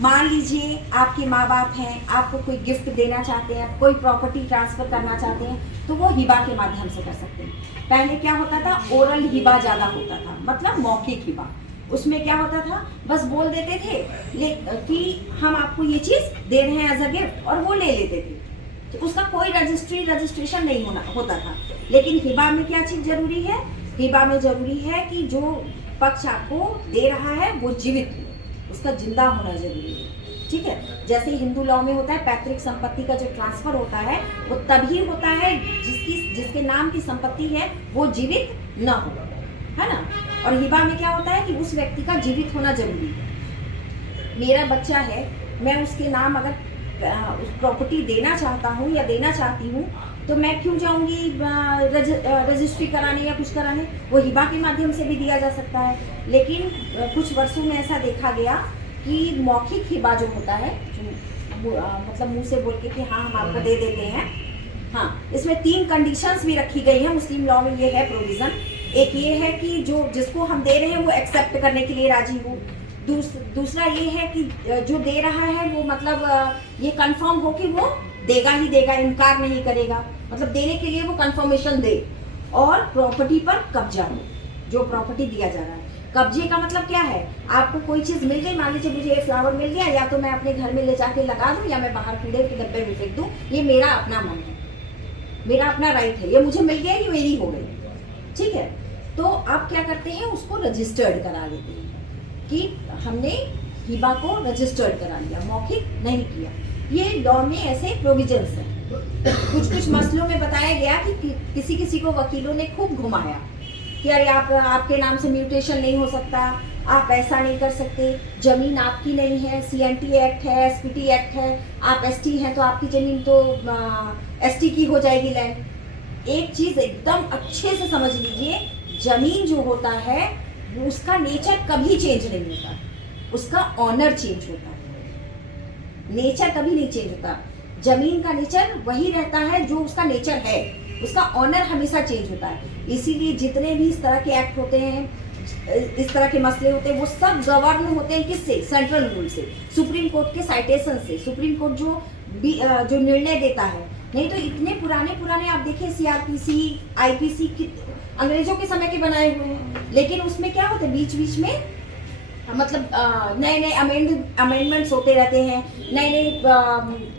मान लीजिए आपके माँ बाप हैं, आपको कोई गिफ्ट देना चाहते हैं, कोई प्रॉपर्टी ट्रांसफ़र करना चाहते हैं, तो वो हिबा के माध्यम से कर सकते हैं। पहले क्या होता था, ओरल हिबा ज़्यादा होता था, मतलब मौखिक हिबा। उसमें क्या होता था, बस बोल देते थे कि हम आपको ये चीज़ दे रहे हैं एज अ गिफ्ट, और वो ले लेते थे, तो उसका कोई रजिस्ट्रेशन नहीं होता था। लेकिन हिबा में क्या चीज़ जरूरी है, हिबा में जरूरी है कि जो पक्ष आपको दे रहा है वो जीवित हो, उसका जिंदा होना जरूरी है, ठीक है। जैसे हिंदू लॉ में होता है, पैतृक संपत्ति का जो ट्रांसफर होता है वो तभी होता है जिसके नाम की संपत्ति है वो जीवित न हो, है ना। और हिबा में क्या होता है कि उस व्यक्ति का जीवित होना जरूरी है। मेरा बच्चा है, मैं उसके नाम अगर प्रॉपर्टी देना चाहता हूँ या देना चाहती हूँ, तो मैं क्यों जाऊँगी रजिस्ट्री कराने या कुछ कराने, वो हिबा के माध्यम से भी दिया जा सकता है। लेकिन कुछ वर्षों में ऐसा देखा गया कि मौखिक हिबा जो होता है, जो मतलब मुंह से बोल के कि हाँ हम आपको दे देते हैं, हाँ, इसमें 3 कंडीशंस भी रखी गई है, मुस्लिम लॉ में ये है प्रोविज़न एक ये है कि जो जिसको हम दे रहे हैं वो एक्सेप्ट करने के लिए राजी हो। दूसरा ये है कि जो दे रहा है वो मतलब ये कंफर्म हो कि वो देगा ही देगा, इनकार नहीं करेगा, मतलब देने के लिए वो कंफर्मेशन दे। और प्रॉपर्टी पर कब्जा हो, जो प्रॉपर्टी दिया जा रहा है। कब्जे का मतलब क्या है, आपको कोई चीज मिल गई, मान लीजिए मुझे ये फ्लावर मिल गया, या तो मैं अपने घर में ले जाके लगा दूं या मैं बाहर कूड़े के डब्बे में फेंक दूं, ये मेरा अपना मन है, मेरा अपना राइट है, ये मुझे मिल गया, ये मेरी हो गई, ठीक है। तो आप क्या करते हैं, उसको रजिस्टर्ड करा लेते हैं कि हमने हिबा को रजिस्टर्ड करा लिया, मौखिक नहीं किया। ये लॉ में ऐसे प्रोविजंस हैं। कुछ मसलों में बताया गया कि किसी को वकीलों ने खूब घुमाया कि अरे आपके नाम से म्यूटेशन नहीं हो सकता, आप ऐसा नहीं कर सकते, जमीन आपकी नहीं है, CNT एक्ट है, SPT एक्ट है, आप ST हैं तो आपकी जमीन तो ST की हो जाएगी लैंड। एक चीज एकदम अच्छे से समझ लीजिए, जमीन जो होता है उसका नेचर कभी चेंज नहीं होता, उसका ऑनर चेंज होता है, नेचर कभी नहीं चेंज होता। जमीन का नेचर वही रहता है जो उसका नेचर है, उसका ऑनर हमेशा चेंज होता है। इसीलिए जितने भी इस तरह के एक्ट होते हैं, इस तरह के मसले होते हैं, वो सब गवर्न होते हैं किससे, सेंट्रल रूल से, सुप्रीम कोर्ट के साइटेशन से। सुप्रीम कोर्ट जो निर्णय देता है, नहीं तो इतने पुराने आप देखिए CRPC, IPC अंग्रेजों के समय के बनाए हुए हैं, लेकिन उसमें क्या होता है, बीच में मतलब नए अमेंडमेंट्स होते रहते हैं, नए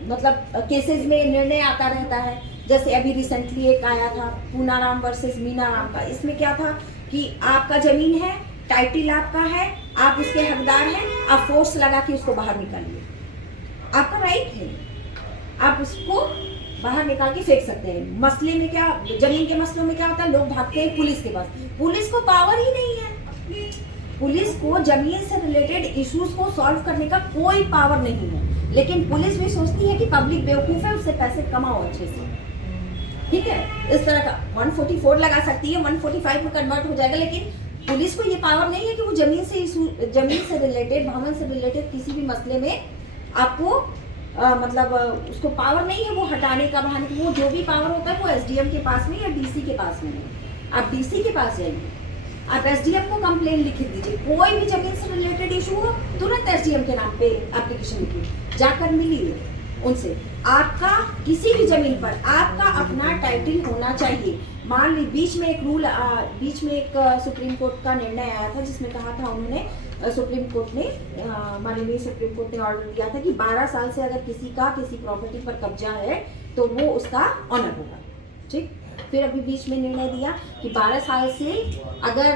मतलब केसेस में निर्णय आता रहता है। जैसे अभी रिसेंटली एक आया था पूनाराम वर्सेस मीनाराम का। इसमें क्या था कि आपका जमीन है, टाइटल आपका है, आप उसके हकदार हैं, आप फोर्स लगा के उसको बाहर निकालिए, आपका राइट है, आप उसको बाहर निकाल के फेंक सकते हैं। मसले में क्या, जमीन के मसलों में क्या होता है, लोग भागते हैं पुलिस के पास, पुलिस को पावर ही नहीं है, पुलिस को जमीन से रिलेटेड इश्यूज को सॉल्व करने का कोई पावर नहीं है। लेकिन पुलिस भी सोचती है कि पब्लिक बेवकूफ है, उससे पैसे कमाओ अच्छे से, ठीक है। इस तरह का 144 लगा सकती है, 145 में कन्वर्ट हो जाएगा, लेकिन पुलिस को ये पावर नहीं है कि वो जमीन से रिलेटेड, भवन से रिलेटेड किसी भी मसले में आपको मतलब उसको पावर नहीं है वो हटाने का, बहाने का। वो जो भी पावर होता है वो SDM के पास में या DC के पास में है। आप DC के पास जाइए, आप SDM को कंप्लेन लिख दीजिए, कोई भी जमीन से रिलेटेड इशू हो तुरंत SDM के नाम पे एप्लीकेशन लिखिए, जाकर मिलिए उनसे। आपका किसी भी जमीन पर आपका अपना टाइटल होना चाहिए। मान ली बीच में एक सुप्रीम कोर्ट का निर्णय आया था जिसमें कहा था उन्होंने, सुप्रीम कोर्ट ने, माननीय सुप्रीम कोर्ट ने ऑर्डर दिया था कि 12 साल से अगर किसी प्रॉपर्टी पर कब्जा है तो वो उसका ऑनर होगा, ठीक। फिर अभी बीच में निर्णय दिया कि 12 साल से अगर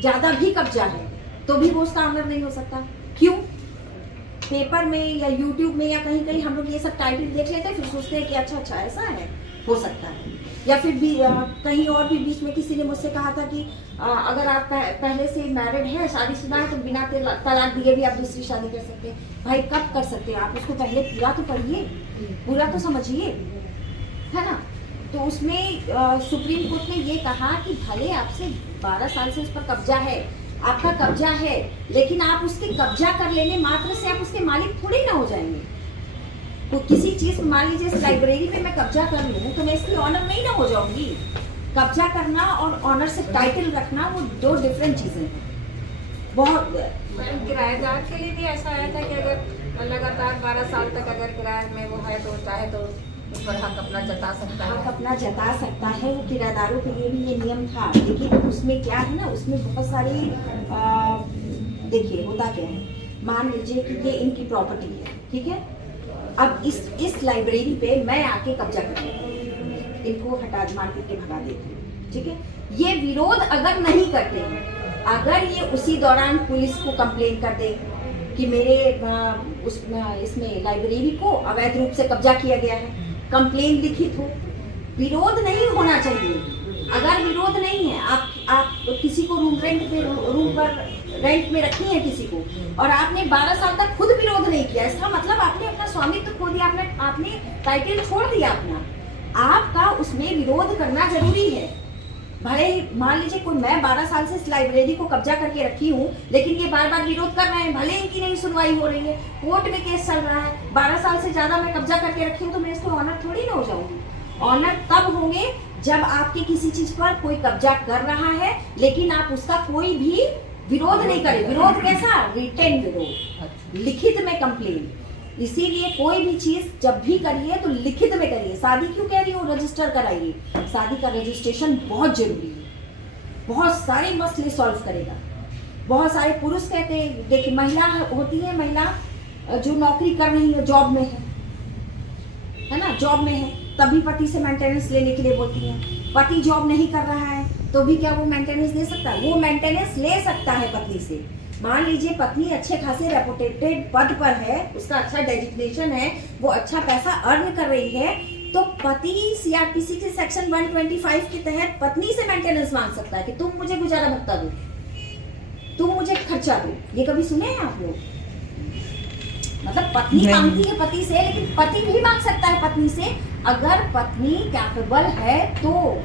ज़्यादा भी कब्जा है तो भी वो उसका ऑनर नहीं हो सकता। क्यों? पेपर में या YouTube में या कहीं हम लोग ये सब टाइटल देख लेते हैं, फिर सोचते हैं कि अच्छा ऐसा है, हो सकता है। या फिर भी कहीं और भी बीच में किसी ने मुझसे कहा था कि अगर आप पहले से मैरिड है, शादीशुदा है, तो बिना तलाक दिए भी आप दूसरी शादी कर सकते हैं। भाई कब कर सकते हैं आप? उसको पहले पूरा तो पढ़िए, पूरा तो समझिए, है ना। तो उसमें सुप्रीम कोर्ट ने ये कहा कि भले आपसे 12 साल से उस पर कब्जा है, आपका कब्जा है, लेकिन आप उसके कब्जा कर लेने मात्र से आप उसके मालिक थोड़ी ना हो जाएंगे। तो किसी चीज, मान लीजिए इस लाइब्रेरी पे मैं कब्जा कर लूँ तो मैं इसकी ऑनर नहीं ना हो जाऊंगी। कब्जा करना और ऑनर से टाइटल रखना वो दो डिफरेंट चीजें हैं। बहुत किराएदार के लिए भी ऐसा आया था कि अगर लगातार 12 साल तक अगर किराए में वो है तो चाहे तो उस पर हक अपना जता सकता है, हक अपना जता सकता है। वो किराएदारों के लिए भी ये नियम था, लेकिन उसमें क्या है ना, उसमें बहुत सारी देखिए होता क्या है, मान लीजिए कि ये इनकी प्रॉपर्टी है, ठीक है। अब इस लाइब्रेरी पे मैं आके कब्जा कर लेती हूँ, इनको हटा मार्केट के भगा देती हूँ, ठीक है। ये विरोध अगर नहीं करते हैं, अगर ये उसी दौरान पुलिस को कंप्लेन कर दे कि मेरे इसमें लाइब्रेरी को अवैध रूप से कब्जा किया गया है, कंप्लेन लिखित हो, विरोध नहीं होना चाहिए। अगर विरोध नहीं है, आप किसी को रूम पर रेंट में रखी है किसी को, और आपने 12 साल तक खुद विरोध नहीं किया, इसका मतलब आपने अपना स्वामित्व खो दिया, आपने टाइटल छोड़ दिया अपना। आपका उसमें विरोध करना जरूरी है। भले मान लीजिए कोई, मैं 12 साल से इस लाइब्रेरी को कब्जा करके रखी हूँ, लेकिन ये बार विरोध कर रहे हैं, भले इनकी नहीं सुनवाई हो रही है, कोर्ट में केस चल रहा है, 12 साल से ज्यादा मैं कब्जा करके रखी हूँ, तो मैं इसको ऑनर थोड़ी ना हो जाऊंगी। ऑनर तब होंगे जब आपके किसी चीज पर कोई कब्जा कर रहा है लेकिन आप उसका कोई भी विरोध नहीं करें। विरोध कैसा? रिटेन विरोध, लिखित में कंप्लेन। इसीलिए कोई भी चीज जब भी करिए तो लिखित में करिए। शादी क्यों कह रही हूँ? रजिस्टर कराइए। शादी का रजिस्ट्रेशन बहुत जरूरी है, बहुत सारे मसले सॉल्व करेगा। बहुत सारे पुरुष कहते हैं, देखिए महिला होती है, महिला जो नौकरी कर रही है, जॉब में है ना, जॉब में है, तभी पति से मेंटेनेंस लेने के लिए बोलती है। पति जॉब नहीं कर रहा है तो भी क्या वो मेंटेनेंस दे सकता है? वो मेंटेनेंस ले सकता है पत्नी से। मान लीजिए पत्नी अच्छे खासे रेपुटेटेड पद पर है, उसका अच्छा डेजिग्नेशन है, वो अच्छा पैसा अर्न कर रही है, तो पति सीआरपीसी के सेक्शन 125 के तहत पत्नी से मेंटेनेंस मांग सकता है कि तुम मुझे गुजारा भत्ता दो, तुम मुझे खर्चा दो। ये कभी सुने हैं आप लोग? मतलब पत्नी मांगती है पति से, लेकिन पति भी मांग सकता है पत्नी से अगर पत्नी कैपेबल है तो।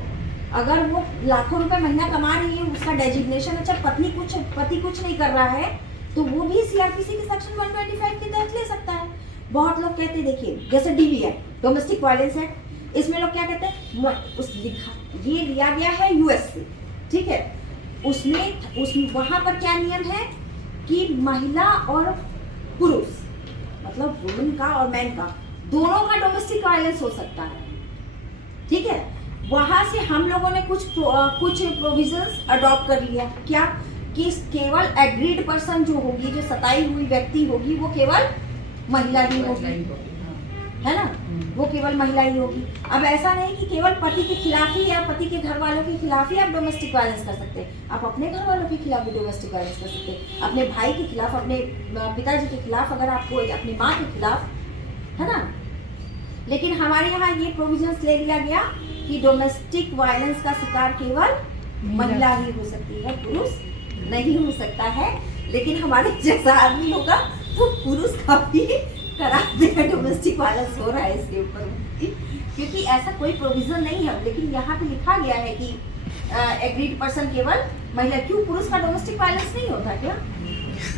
अगर वो लाखों रुपए महीना कमा रही है, उसका डेजिग्नेशन अच्छा, पति कुछ नहीं कर रहा है, तो वो भी सीआरपीसी के सेक्शन 125 के तहत ले सकता है। बहुत लोग कहते हैं, देखिए जैसे डीवी है, डोमेस्टिक वायलेंस है, इसमें लोग क्या कहते हैं, ये लिया गया है यूएस से, ठीक है, उसमें वहां पर क्या नियम है कि महिला और पुरुष, मतलब वुमेन का और मैन का, दोनों का डोमेस्टिक वायलेंस हो सकता है, ठीक है। वहां से हम लोगों ने कुछ प्रोविजंस अडॉप्ट कर लिया, क्या कि केवल एग्रीड पर्सन जो होगी, जो सताई हुई व्यक्ति होगी, वो केवल महिला ही होगी, है ना, वो केवल महिला ही होगी। अब ऐसा नहीं कि केवल पति के खिलाफ ही या पति के घर वालों के खिलाफ ही आप डोमेस्टिक वायलेंस कर सकते हैं। आप अपने घर वालों के खिलाफ भी डोमेस्टिक वायलेंस कर सकते हैं, अपने भाई के खिलाफ, अपने पिताजी के खिलाफ, अगर आपको अपनी माँ के खिलाफ, है ना। लेकिन हमारे यहाँ ये प्रोविजंस ले लिया गया कि डोमेस्टिक वायलेंस का शिकार केवल महिला ही हो सकती है, पुरुष नहीं हो सकता है। लेकिन हमारे जैसा आदमी होगा तो पुरुष का भी करा देगा डोमेस्टिक वायलेंस हो रहा है इसके ऊपर, क्योंकि ऐसा कोई प्रोविजन नहीं है। लेकिन यहाँ पे लिखा गया है कि एग्रीड पर्सन केवल महिला। क्यों? पुरुष का डोमेस्टिक वायलेंस नहीं होता क्या?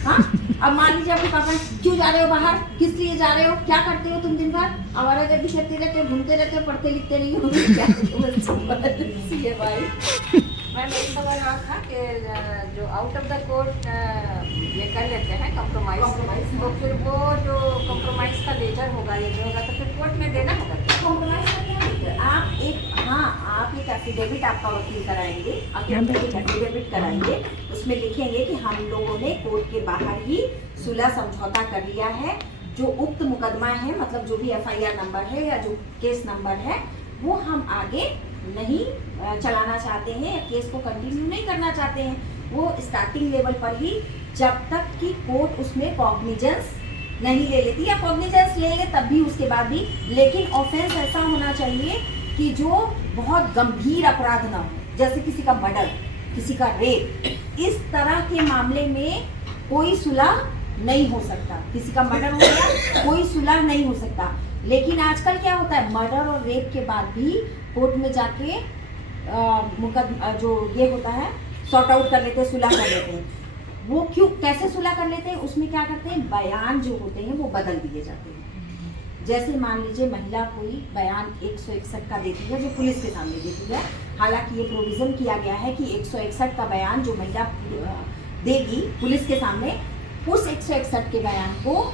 हाँ, अब मान लीजिए आपके पापा, क्यों जा रहे हो बाहर, किस लिए जा रहे हो, क्या करते हो तुम दिन भर, आवारागर्दी करते रहते हो, घूमते रहते हो, पढ़ते लिखते नहीं हो, क्या है भाई। मैं मेरी सवाल रहा था कि जो आउट ऑफ द कोर्ट ये कर लेते हैं कंप्रोमाइज, तो फिर वो जो कंप्रोमाइज का लेटर होगा, ये जो होगा, तो फिर कोर्ट में देना होगा। कॉम्प्रोमाइज का क्या लेटर? आप एक एफिडेविट आपका वकील कराएंगे, आप एक एफिडेविट कराएंगे, उसमें लिखेंगे कि हम लोगों ने कोर्ट के बाहर ही सुलह समझौता कर लिया है, जो उक्त मुकदमा है, मतलब जो भी एफआईआर नंबर है या जो केस नंबर है, वो हम आगे नहीं चलाना चाहते हैं या केस को कंटिन्यू नहीं करना चाहते हैं। वो स्टार्टिंग लेवल पर ही, जब तक कि कोर्ट उसमें कॉग्निजेंस नहीं ले लेती, या कॉग्निजेंस ले ले तब भी, उसके बाद भी। लेकिन ऑफेंस ऐसा होना चाहिए कि जो बहुत गंभीर अपराध ना हो, जैसे किसी का मर्डर, किसी का रेप। इस तरह के मामले में कोई सुलह नहीं हो सकता। किसी का मर्डर हो गया, कोई सुलह नहीं हो सकता। लेकिन आजकल क्या होता है, मर्डर और रेप के बाद भी कोर्ट में जाके मुकदमा जो ये होता है सॉर्ट आउट कर लेते हैं, सुलह कर लेते हैं। वो क्यों, कैसे सुलह कर लेते हैं? उसमें क्या करते हैं, बयान जो होते हैं वो बदल दिए जाते हैं। जैसे मान लीजिए महिला कोई बयान 161 का देती है, जो पुलिस के सामने देती है, हालांकि ये प्रोविजन किया गया है कि 161 का बयान जो महिला देगी पुलिस के सामने, उस 161 के बयान को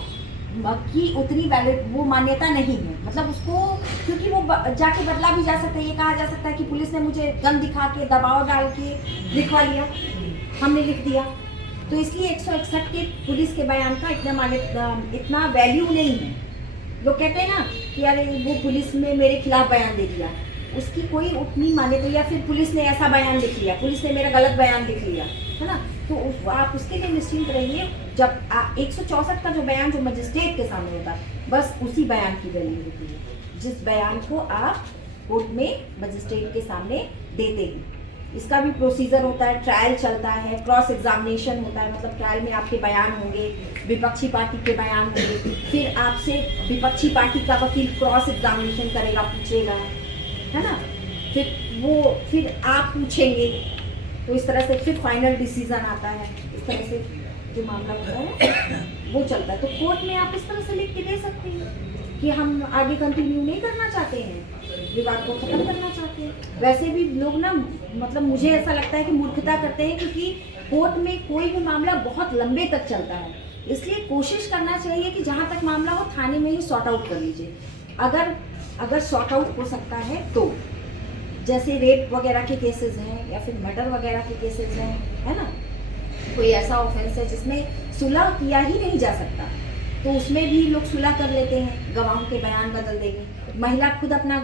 की उतनी वैलिड, वो मान्यता नहीं है, मतलब उसको, क्योंकि वो जाके बदला भी जा सकता है। ये कहा जा सकता है कि पुलिस ने मुझे गन दिखा के, दबाव डाल के लिखवा लिया, हमने लिख दिया, तो इसलिए 161 के पुलिस के बयान का इतना वैल्यू नहीं है। लोग कहते हैं ना कि अरे वो पुलिस में मेरे खिलाफ बयान दे दिया, उसकी कोई उतनी मान्यता, या फिर पुलिस ने ऐसा बयान लिख लिया, पुलिस ने मेरा गलत बयान लिख लिया, है ना, तो आप उसके लिए निश्चिंत रहिए। जब 164 का जो बयान जो मजिस्ट्रेट के सामने होता है, बस उसी बयान की वैल्यू होती है, जिस बयान को आप कोर्ट में मजिस्ट्रेट के सामने देते हैं। इसका भी प्रोसीजर होता है, ट्रायल चलता है, क्रॉस एग्जामिनेशन होता है, मतलब ट्रायल में आपके बयान होंगे, विपक्षी पार्टी के बयान होंगे, फिर आपसे विपक्षी पार्टी का वकील क्रॉस एग्जामिनेशन करेगा, पूछेगा, है ना, फिर आप पूछेंगे, तो इस तरह से फिर फाइनल डिसीजन आता है। इस तरह से जो मामला होता है वो चलता है। तो कोर्ट में आप इस तरह से लिख के दे सकते हैं कि हम आगे कंटिन्यू नहीं करना चाहते हैं, विवाद को खत्म करना चाहते हैं। वैसे भी लोग ना मतलब मुझे ऐसा लगता है कि मूर्खता करते हैं, क्योंकि कोर्ट में कोई भी मामला बहुत लंबे तक चलता है। इसलिए कोशिश करना चाहिए कि जहाँ तक मामला हो थाने में ही सॉर्ट आउट कर लीजिए। अगर सॉर्ट आउट हो सकता है तो, जैसे रेप वगैरह के केसेस हैं या फिर मर्डर वगैरह के केसेस हैं, है ना, कोई ऐसा ऑफेंस है जिसमें सुलह किया ही नहीं जा सकता, तो उसमें भी लोग सुलह कर लेते हैं, गवाहों के बयान बदल देंगे, महिला खुद अपना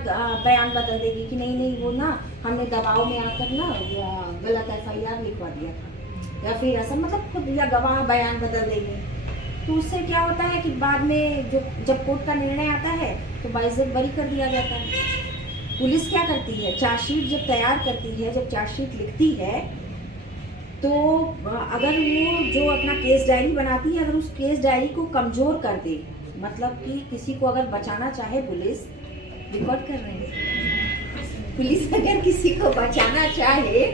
बयान बदल देगी कि नहीं वो ना हमने दबाव में आकर ना गलत FIR लिखवा दिया था, या फिर ऐसा मतलब खुद या गवाह बयान बदल देंगे। तो उससे क्या होता है कि बाद में जब कोर्ट का निर्णय आता है तो बाइज्जत बरी कर दिया जाता है। पुलिस क्या करती है, चार्जशीट जब तैयार करती है, जब चार्जशीट लिखती है, तो अगर वो जो अपना केस डायरी बनाती है, अगर उस केस डायरी को कमज़ोर कर दे, मतलब कि किसी को अगर बचाना चाहे, पुलिस रिकॉर्ड कर रहे हैं, पुलिस अगर किसी को बचाना चाहे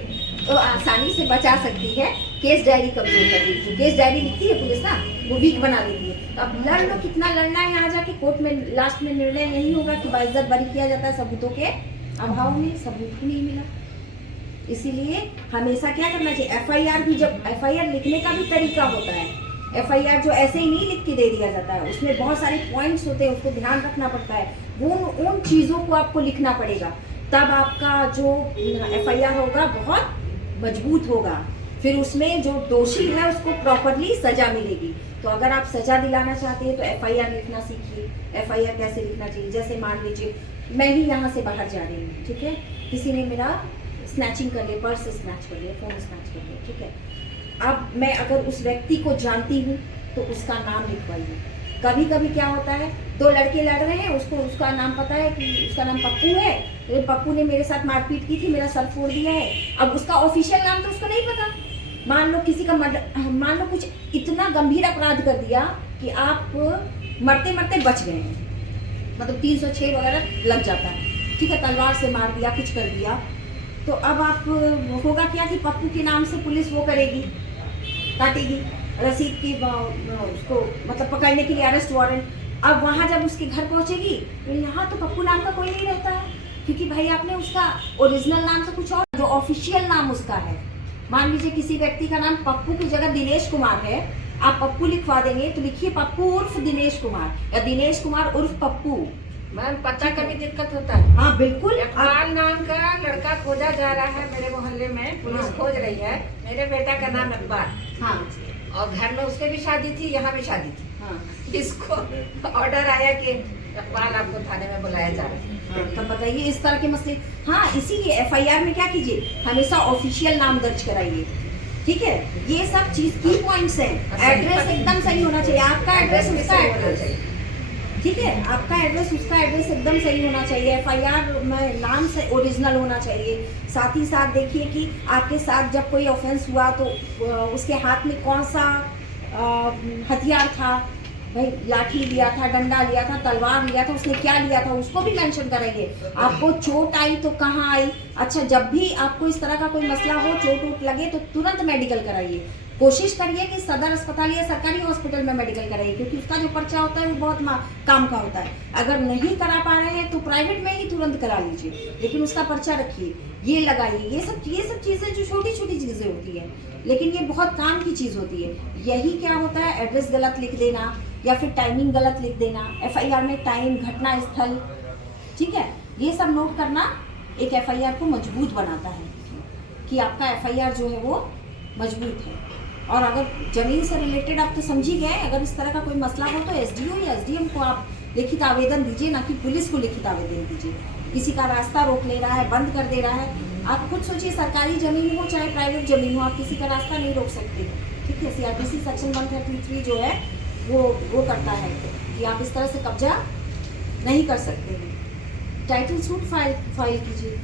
तो आसानी से बचा सकती है, केस डायरी कमज़ोर कर देती है। केस डायरी लिखती है पुलिस ना, वो वीक बना देती है। तो अब लड़ लो, कितना लड़ना है, यहाँ जाके कोर्ट में लास्ट में निर्णय यही होगा कि बाइज्जत बरी किया जाता है सबूतों के अभाव में, सबूत नहीं मिला। इसीलिए हमेशा क्या करना चाहिए, FIR भी, जब FIR लिखने का भी तरीका होता है, FIR जो ऐसे ही नहीं लिख के दे दिया जाता है, उसमें बहुत सारे पॉइंट्स होते हैं, उसको ध्यान रखना पड़ता है, वो उन चीज़ों को आपको लिखना पड़ेगा, तब आपका जो FIR होगा बहुत मजबूत होगा। फिर उसमें जो दोषी है उसको प्रॉपरली सजा मिलेगी। तो अगर आप सजा दिलाना चाहते हैं तो FIR लिखना सीखिए। FIR कैसे लिखना चाहिए, जैसे मान लीजिए मैं ही यहाँ से बाहर जा रही हूँ, ठीक है, किसी ने मेरा स्नैचिंग कर लिया, पर्स स्नैच कर लिया, फ़ोन स्नैच कर लिया, ठीक है, अब मैं अगर उस व्यक्ति को जानती हूँ तो उसका नाम लिखवाइए। कभी कभी क्या होता है, दो लड़के लड़ रहे हैं, उसका नाम पता है कि उसका नाम पप्पू है, तो पप्पू ने मेरे साथ मारपीट की थी, मेरा सर फोड़ दिया है, अब उसका ऑफिशियल नाम तो उसको नहीं पता। मान लो किसी का मान लो कुछ इतना गंभीर अपराध कर दिया कि आप मरते मरते बच गए हैं, मतलब 306 वगैरह लग जाता है, ठीक है, तलवार से मार दिया, कुछ कर दिया, तो अब आप होगा क्या कि पप्पू के नाम से पुलिस वो करेगी, काटेगी रसीद की, उसको मतलब पकड़ने के लिए अरेस्ट वारंट। अब वहाँ जब उसके घर पहुँचेगी तो यहाँ तो पप्पू नाम का कोई नहीं रहता है, क्योंकि भाई आपने उसका ओरिजिनल नाम तो कुछ और, जो ऑफिशियल नाम उसका है, मान लीजिए किसी व्यक्ति का नाम पप्पू की जगह दिनेश कुमार है, आप पप्पू लिखवा देंगे तो लिखिए पप्पू उर्फ दिनेश कुमार या दिनेश कुमार उर्फ पप्पू। मैम पता का भी दिक्कत होता है। हाँ बिल्कुल। इकबाल नाम का लड़का खोजा जा रहा है मेरे मोहल्ले में, पुलिस खोज रही है, मेरे बेटा का नाम इकबाल, हाँ, और घर में उसके भी शादी थी, यहाँ भी शादी थी, हाँ, इसको ऑर्डर आया कि इकबाल आपको थाने में बुलाया जा रहा है। तब बताइए इस तरह के मसले। हाँ, इसीलिए FIR में क्या कीजिए, हमेशा ऑफिशियल नाम दर्ज कराइए, ठीक है, ये सब चीज की पॉइंट्स हैं। एड्रेस एकदम सही होना चाहिए, आपका एड्रेस उसका एड्रेस, ठीक है, आपका एड्रेस उसका एड्रेस एकदम सही होना चाहिए। FIR में नाम से ओरिजिनल होना चाहिए। साथ ही साथ देखिए कि आपके साथ जब कोई ऑफेंस हुआ तो उसके हाथ में कौन सा हथियार था, भाई लाठी लिया था, डंडा लिया था, तलवार लिया था, उसने क्या लिया था, उसको भी मेंशन कराइए। आपको चोट आई तो कहाँ आई, अच्छा जब भी आपको इस तरह का कोई मसला हो, चोट वोट लगे तो तुरंत मेडिकल कराइए। कोशिश करिए कि सदर अस्पताल या सरकारी हॉस्पिटल में मेडिकल कराइए, क्योंकि उसका जो पर्चा होता है वो बहुत काम का होता है। अगर नहीं करा पा रहे हैं तो प्राइवेट में ही तुरंत करा लीजिए, लेकिन उसका पर्चा रखिए, ये लगाइए। ये सब चीज़ें जो छोटी छोटी चीज़ें होती हैं, लेकिन ये बहुत काम की चीज़ होती है। यही क्या होता है, एड्रेस गलत लिख देना या फिर टाइमिंग गलत लिख देना, FIR में टाइम, घटना स्थल, ठीक है, ये सब नोट करना एक FIR को मजबूत बनाता है कि आपका FIR जो है वो मजबूत है। और अगर ज़मीन से रिलेटेड आप तो समझ ही गए, अगर इस तरह का कोई मसला हो तो SDO या SDM को आप लिखित आवेदन दीजिए, ना कि पुलिस को लिखित आवेदन दीजिए। किसी का रास्ता रोक ले रहा है, बंद कर दे रहा है, आप खुद सोचिए, सरकारी ज़मीन हो चाहे प्राइवेट ज़मीन हो, आप किसी का रास्ता नहीं रोक सकते, ठीक है। CRPC सेक्शन 133 जो है वो करता है कि आप इस तरह से कब्जा नहीं कर सकते हैं। टाइटल सूट फाइल कीजिए,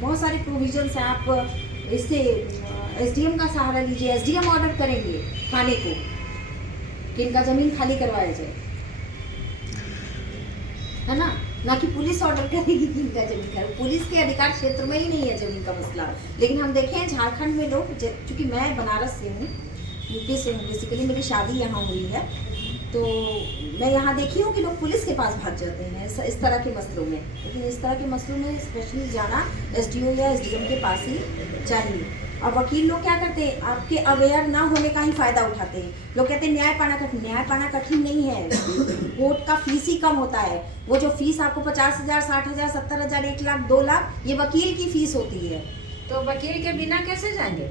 बहुत सारे प्रोविजंस हैं। आप इससे SDM का सहारा लीजिए, SDM ऑर्डर करेंगे थाने को कि इनका ज़मीन खाली करवाया जाए, है ना कि पुलिस ऑर्डर करेगी कि इनका ज़मीन खाली। पुलिस के अधिकार क्षेत्र में ही नहीं है ज़मीन का मसला। लेकिन हम देखें झारखंड में लोग, चूँकि मैं बनारस से हूँ, यूपी से हूँ बेसिकली, मेरी शादी यहाँ हुई है, तो मैं यहाँ देखी हूँ कि लोग पुलिस के पास भाग जाते हैं इस तरह के मसलों में, लेकिन इस तरह के मसलों में स्पेशली जाना एसडीओ या एसडीएम के पास ही चाहिए। और वकील लोग क्या करते हैं, आपके अवेयर ना होने का ही फ़ायदा उठाते हैं। लोग कहते हैं न्याय पाना कठिन नहीं है, कोर्ट का फीस ही कम होता है। वो जो फीस आपको 50,000, 60,000, 70,000, 1 लाख, 2 लाख, ये वकील की फीस होती है। तो वकील के बिना कैसे जाएंगे?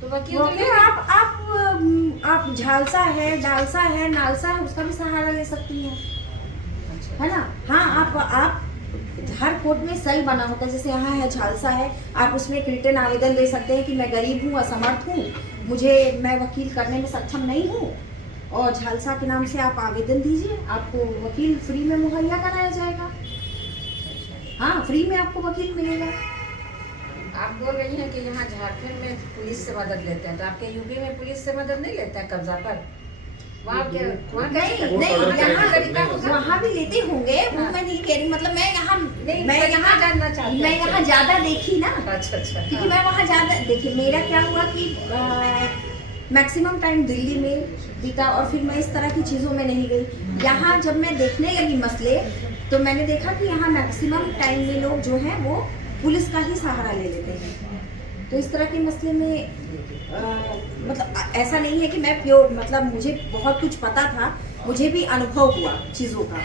तो वकील वो तो फिर आप झालसा है, डालसा है, नालसा है, उसका भी सहारा ले सकती हैं, अच्छा। है ना। हाँ, आप हर कोर्ट में सेल बना होता है, जैसे यहाँ है झालसा है, आप उसमें एक रिटन आवेदन दे सकते हैं कि मैं गरीब हूँ, असमर्थ हूँ, मैं वकील करने में सक्षम नहीं हूँ, और झालसा के नाम से आप आवेदन दीजिए, आपको वकील फ्री में मुहैया कराया जाएगा। हाँ, फ्री में आपको वकील मिलेगा। आप बोल रही हैं कि यहाँ झारखंड में पुलिस से मदद लेते हैं, तो आपके यूपी में पुलिस से मदद नहीं लेते हैं कब्जा पर? वहाँ नहीं, वहाँ भी लेते होंगे, वो मैं नहीं कह रही, मतलब मैं यहाँ जानना चाहती हूँ। मैं यहाँ ज्यादा देखी ना, अच्छा अच्छा। क्योंकि मैं वहाँ ज्यादा देखी। मेरा क्या हुआ कि मैक्सिमम टाइम दिल्ली में बीता, और फिर मैं इस तरह की चीज़ों में नहीं गई। यहाँ जब मैं देखने लगी मसले, तो मैंने देखा कि यहाँ मैक्सिमम टाइम में लोग जो हैं वो पुलिस का ही सहारा ले लेते हैं। तो इस तरह के मसले में मतलब ऐसा नहीं है कि मैं प्योर, मतलब मुझे बहुत कुछ पता था, मुझे भी अनुभव हुआ चीज़ों का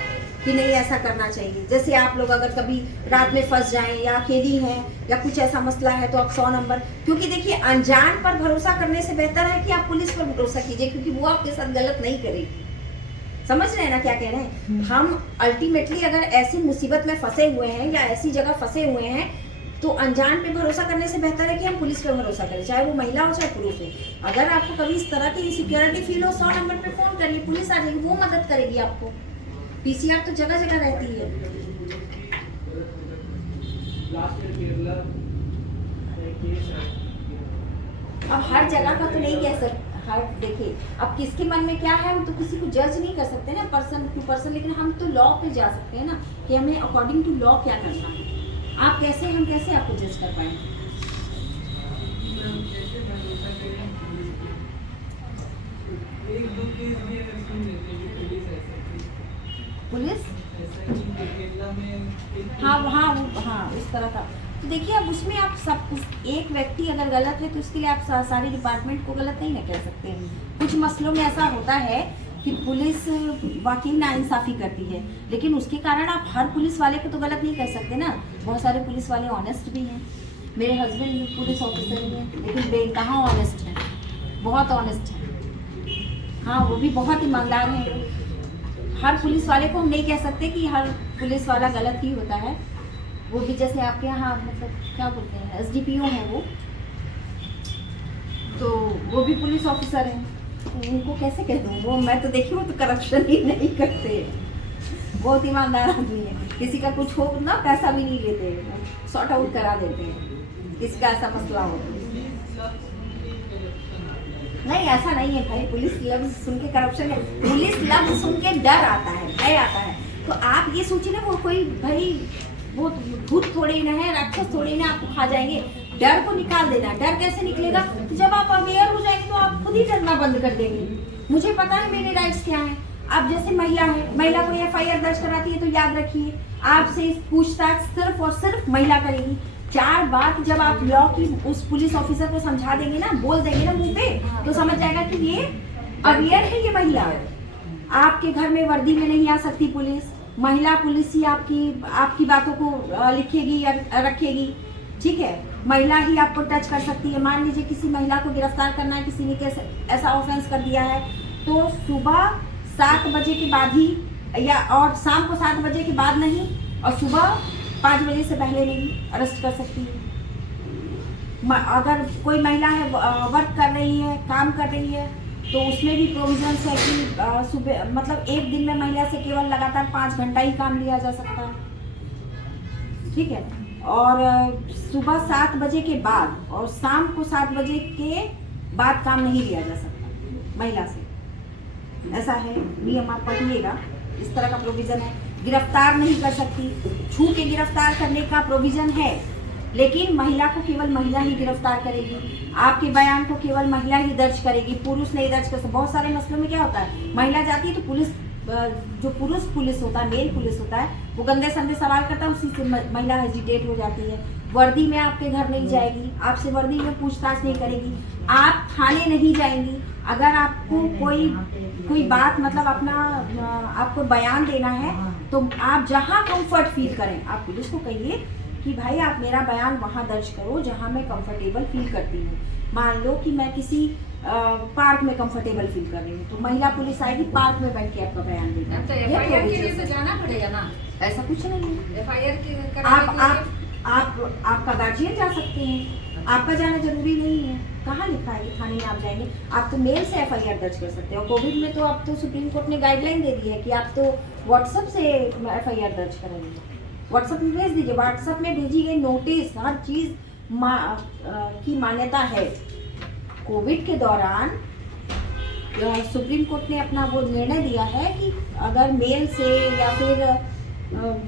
कि नहीं ऐसा करना चाहिए। जैसे आप लोग अगर कभी रात में फंस जाएं या अकेली हैं या कुछ ऐसा मसला है, तो आप 100 नंबर, क्योंकि देखिए अनजान पर भरोसा करने से बेहतर है कि आप पुलिस पर भरोसा कीजिए, क्योंकि वो आपके साथ गलत नहीं करेगी। समझ रहे हैं ना क्या कह रहे हैं हम? अल्टीमेटली अगर ऐसी मुसीबत में फंसे हुए हैं या ऐसी जगह फंसे हुए हैं, तो अनजान पे भरोसा करने से बेहतर है कि हम पुलिस पे भरोसा करें, चाहे वो महिला हो चाहे पुरुष हो। अगर आपको कभी इस तरह की इनसिक्योरिटी फील हो, 100 नंबर पे फोन करिए, पुलिस आ जाएगी, वो मदद करेगी आपको। पीसीआर तो जगह जगह रहती है। अब हर जगह का तो नहीं कह सकते, हर देखिए अब किसके मन में क्या है, हम तो किसी को जज नहीं कर सकते ना पर्सन टू पर्सन, लेकिन हम तो लॉ पे जा सकते हैं ना कि हमें अकॉर्डिंग टू लॉ क्या करना है। आप कैसे, हम कैसे आपको जज कर पाएंगे? पुलिस हाँ इस तरह का। तो देखिए अब उसमें आप सब, एक व्यक्ति अगर गलत है तो उसके लिए आप सारे डिपार्टमेंट को गलत नहीं ना कह सकते हैं। कुछ मसलों में ऐसा होता है कि पुलिस वाकई नाइंसाफ़ी करती है, लेकिन उसके कारण आप हर पुलिस वाले को तो गलत नहीं कह सकते ना। बहुत सारे पुलिस वाले ऑनेस्ट भी हैं, मेरे हस्बैंड पुलिस ऑफिसर ही हैं, लेकिन बेइंतहा ऑनेस्ट हैं, बहुत ऑनेस्ट हैं। हाँ, वो भी बहुत ईमानदार हैं। हर पुलिस वाले को हम नहीं कह सकते कि हर पुलिस वाला गलत ही होता है। वो भी जैसे आपके यहाँ मतलब क्या बोलते हैं, SDPO हैं वो, तो वो भी पुलिस ऑफिसर हैं, तो उनको कैसे कह दूँ? वो मैं तो देखी, वो तो करप्शन ही नहीं करते, बहुत ईमानदार आदमी है। किसी का कुछ हो ना, पैसा भी नहीं लेते, सॉर्ट आउट करा देते हैं, किसी का ऐसा मसला हो। नहीं, ऐसा नहीं है भाई, पुलिस लफ्ज सुन के करप्शन है, पुलिस लफ्ज सुन के डर आता है, भय आता है। तो आप ये सोचिए ना, वो कोई भाई वो भूत थोड़ी ना है, राक्षस थोड़ी ना आपको खा जाएंगे। डर को निकाल देना। डर कैसे निकलेगा? तो जब आप अवेयर हो जाएंगे तो आप खुद ही डरना बंद कर देंगे। मुझे पता है मेरे राइट्स क्या हैं। आप जैसे महिला है, महिला को FIR दर्ज कराती है तो याद रखिए, आपसे पूछताछ सिर्फ और सिर्फ महिला करेगी। 4 बात जब आप लॉ की उस पुलिस ऑफिसर को समझा देंगे ना, बोल देंगे ना मुंह पे, तो समझ जाएगा कि ये अवेयर है, ये महिला। आपके घर में वर्दी में नहीं आ सकती पुलिस, महिला पुलिस ही आपकी बातों को लिखेगी या रखेगी, ठीक है। महिला ही आपको टच कर सकती है। मान लीजिए किसी महिला को गिरफ्तार करना है, किसी ने ऐसा ऑफेंस कर दिया है, तो सुबह 7 बजे के बाद ही, या और शाम को 7 बजे के बाद नहीं, और सुबह 5 बजे से पहले नहीं अरेस्ट कर सकती है। अगर कोई महिला है, वर्क कर रही है, काम कर रही है, तो उसमें भी प्रोविजंस है कि सुबह मतलब एक दिन में महिला से केवल लगातार 5 घंटा ही काम लिया जा सकता है, ठीक है। और सुबह 7 बजे के बाद और शाम को 7 बजे के बाद काम नहीं लिया जा सकता महिला से, ऐसा है नियम, आप पढ़िएगा, इस तरह का प्रोविज़न है। गिरफ्तार नहीं कर सकती, छू के गिरफ्तार करने का प्रोविज़न है, लेकिन महिला को केवल महिला ही गिरफ्तार करेगी, आपके बयान को केवल महिला ही दर्ज करेगी, पुरुष नहीं दर्ज कर सकता। बहुत सारे मसलों में क्या होता है, महिला जाती है तो पुलिस, जो पुरुष पुलिस होता है, मेल पुलिस होता है, वो गंदे संदे सवाल करता है, उसी से महिला हेजिटेट हो जाती है। वर्दी में आपके घर नहीं जाएगी, आपसे वर्दी में पूछताछ नहीं करेगी, आप थाने नहीं जाएंगी। अगर आपको कोई बात मतलब अपना आपको बयान देना है तो आप जहाँ कंफर्ट फील करें, आप पुलिस को कहिए कि भाई आप मेरा बयान वहाँ दर्ज करो जहाँ मैं कंफर्टेबल फील करती हूँ। मान लो कि मैं किसी पार्क में कंफर्टेबल फील कर रही हूँ, तो महिला पुलिस आएगी, पार्क में बैठ के आपका बयान देगी। तो एफआईआर के लिए तो जाना पड़ेगा ना, ऐसा कुछ नहीं है। एफआईआर आपका गार्जियन जा सकते हैं, आपका जाना जरूरी नहीं है। कहाँ लिखा है कि थाने में आप जाएंगे? आप तो मेल से एफआईआर दर्ज कर सकते हो। कोविड में तो अब तो सुप्रीम कोर्ट ने गाइडलाइन दे दी है कि आप तो व्हाट्सएप से एफआईआर दर्ज करेंगे, व्हाट्सएप में भेज दीजिए। व्हाट्सएप में भेजी गई नोटिस हर चीज़ की मान्यता है। कोविड के दौरान सुप्रीम कोर्ट ने अपना वो निर्णय दिया है कि अगर मेल से या फिर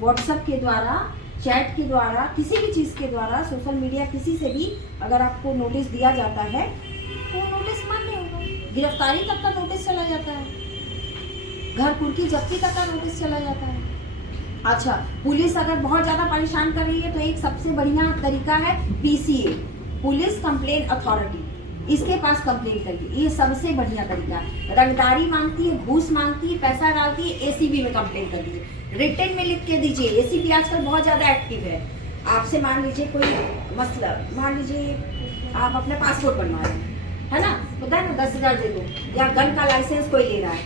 व्हाट्सएप के द्वारा, चैट के द्वारा, किसी भी चीज़ के द्वारा, सोशल मीडिया किसी से भी अगर आपको नोटिस दिया जाता है तो नोटिस मान्य होगा। गिरफ्तारी तक का नोटिस चला जाता है, घर कुर्की जब्ती तक का नोटिस चला जाता है। अच्छा, पुलिस अगर बहुत ज़्यादा परेशान कर रही है तो एक सबसे बढ़िया तरीका है PCA, पुलिस कंप्लेन अथॉरिटी। इसके पास कंप्लेन करिए, ये सबसे बढ़िया तरीका है। रंगदारी मांगती है, घूस मांगती है, पैसा डालती है, ACB में कंप्लेन करिए, रिटन में लिख के दीजिए। ACB आजकल बहुत ज़्यादा एक्टिव है। आपसे मान लीजिए कोई मसला, मान लीजिए आप अपना पासपोर्ट बनवा रहे हैं, है ना, पता है ना, 10,000 दे दो, या गन का लाइसेंस कोई ले रहा है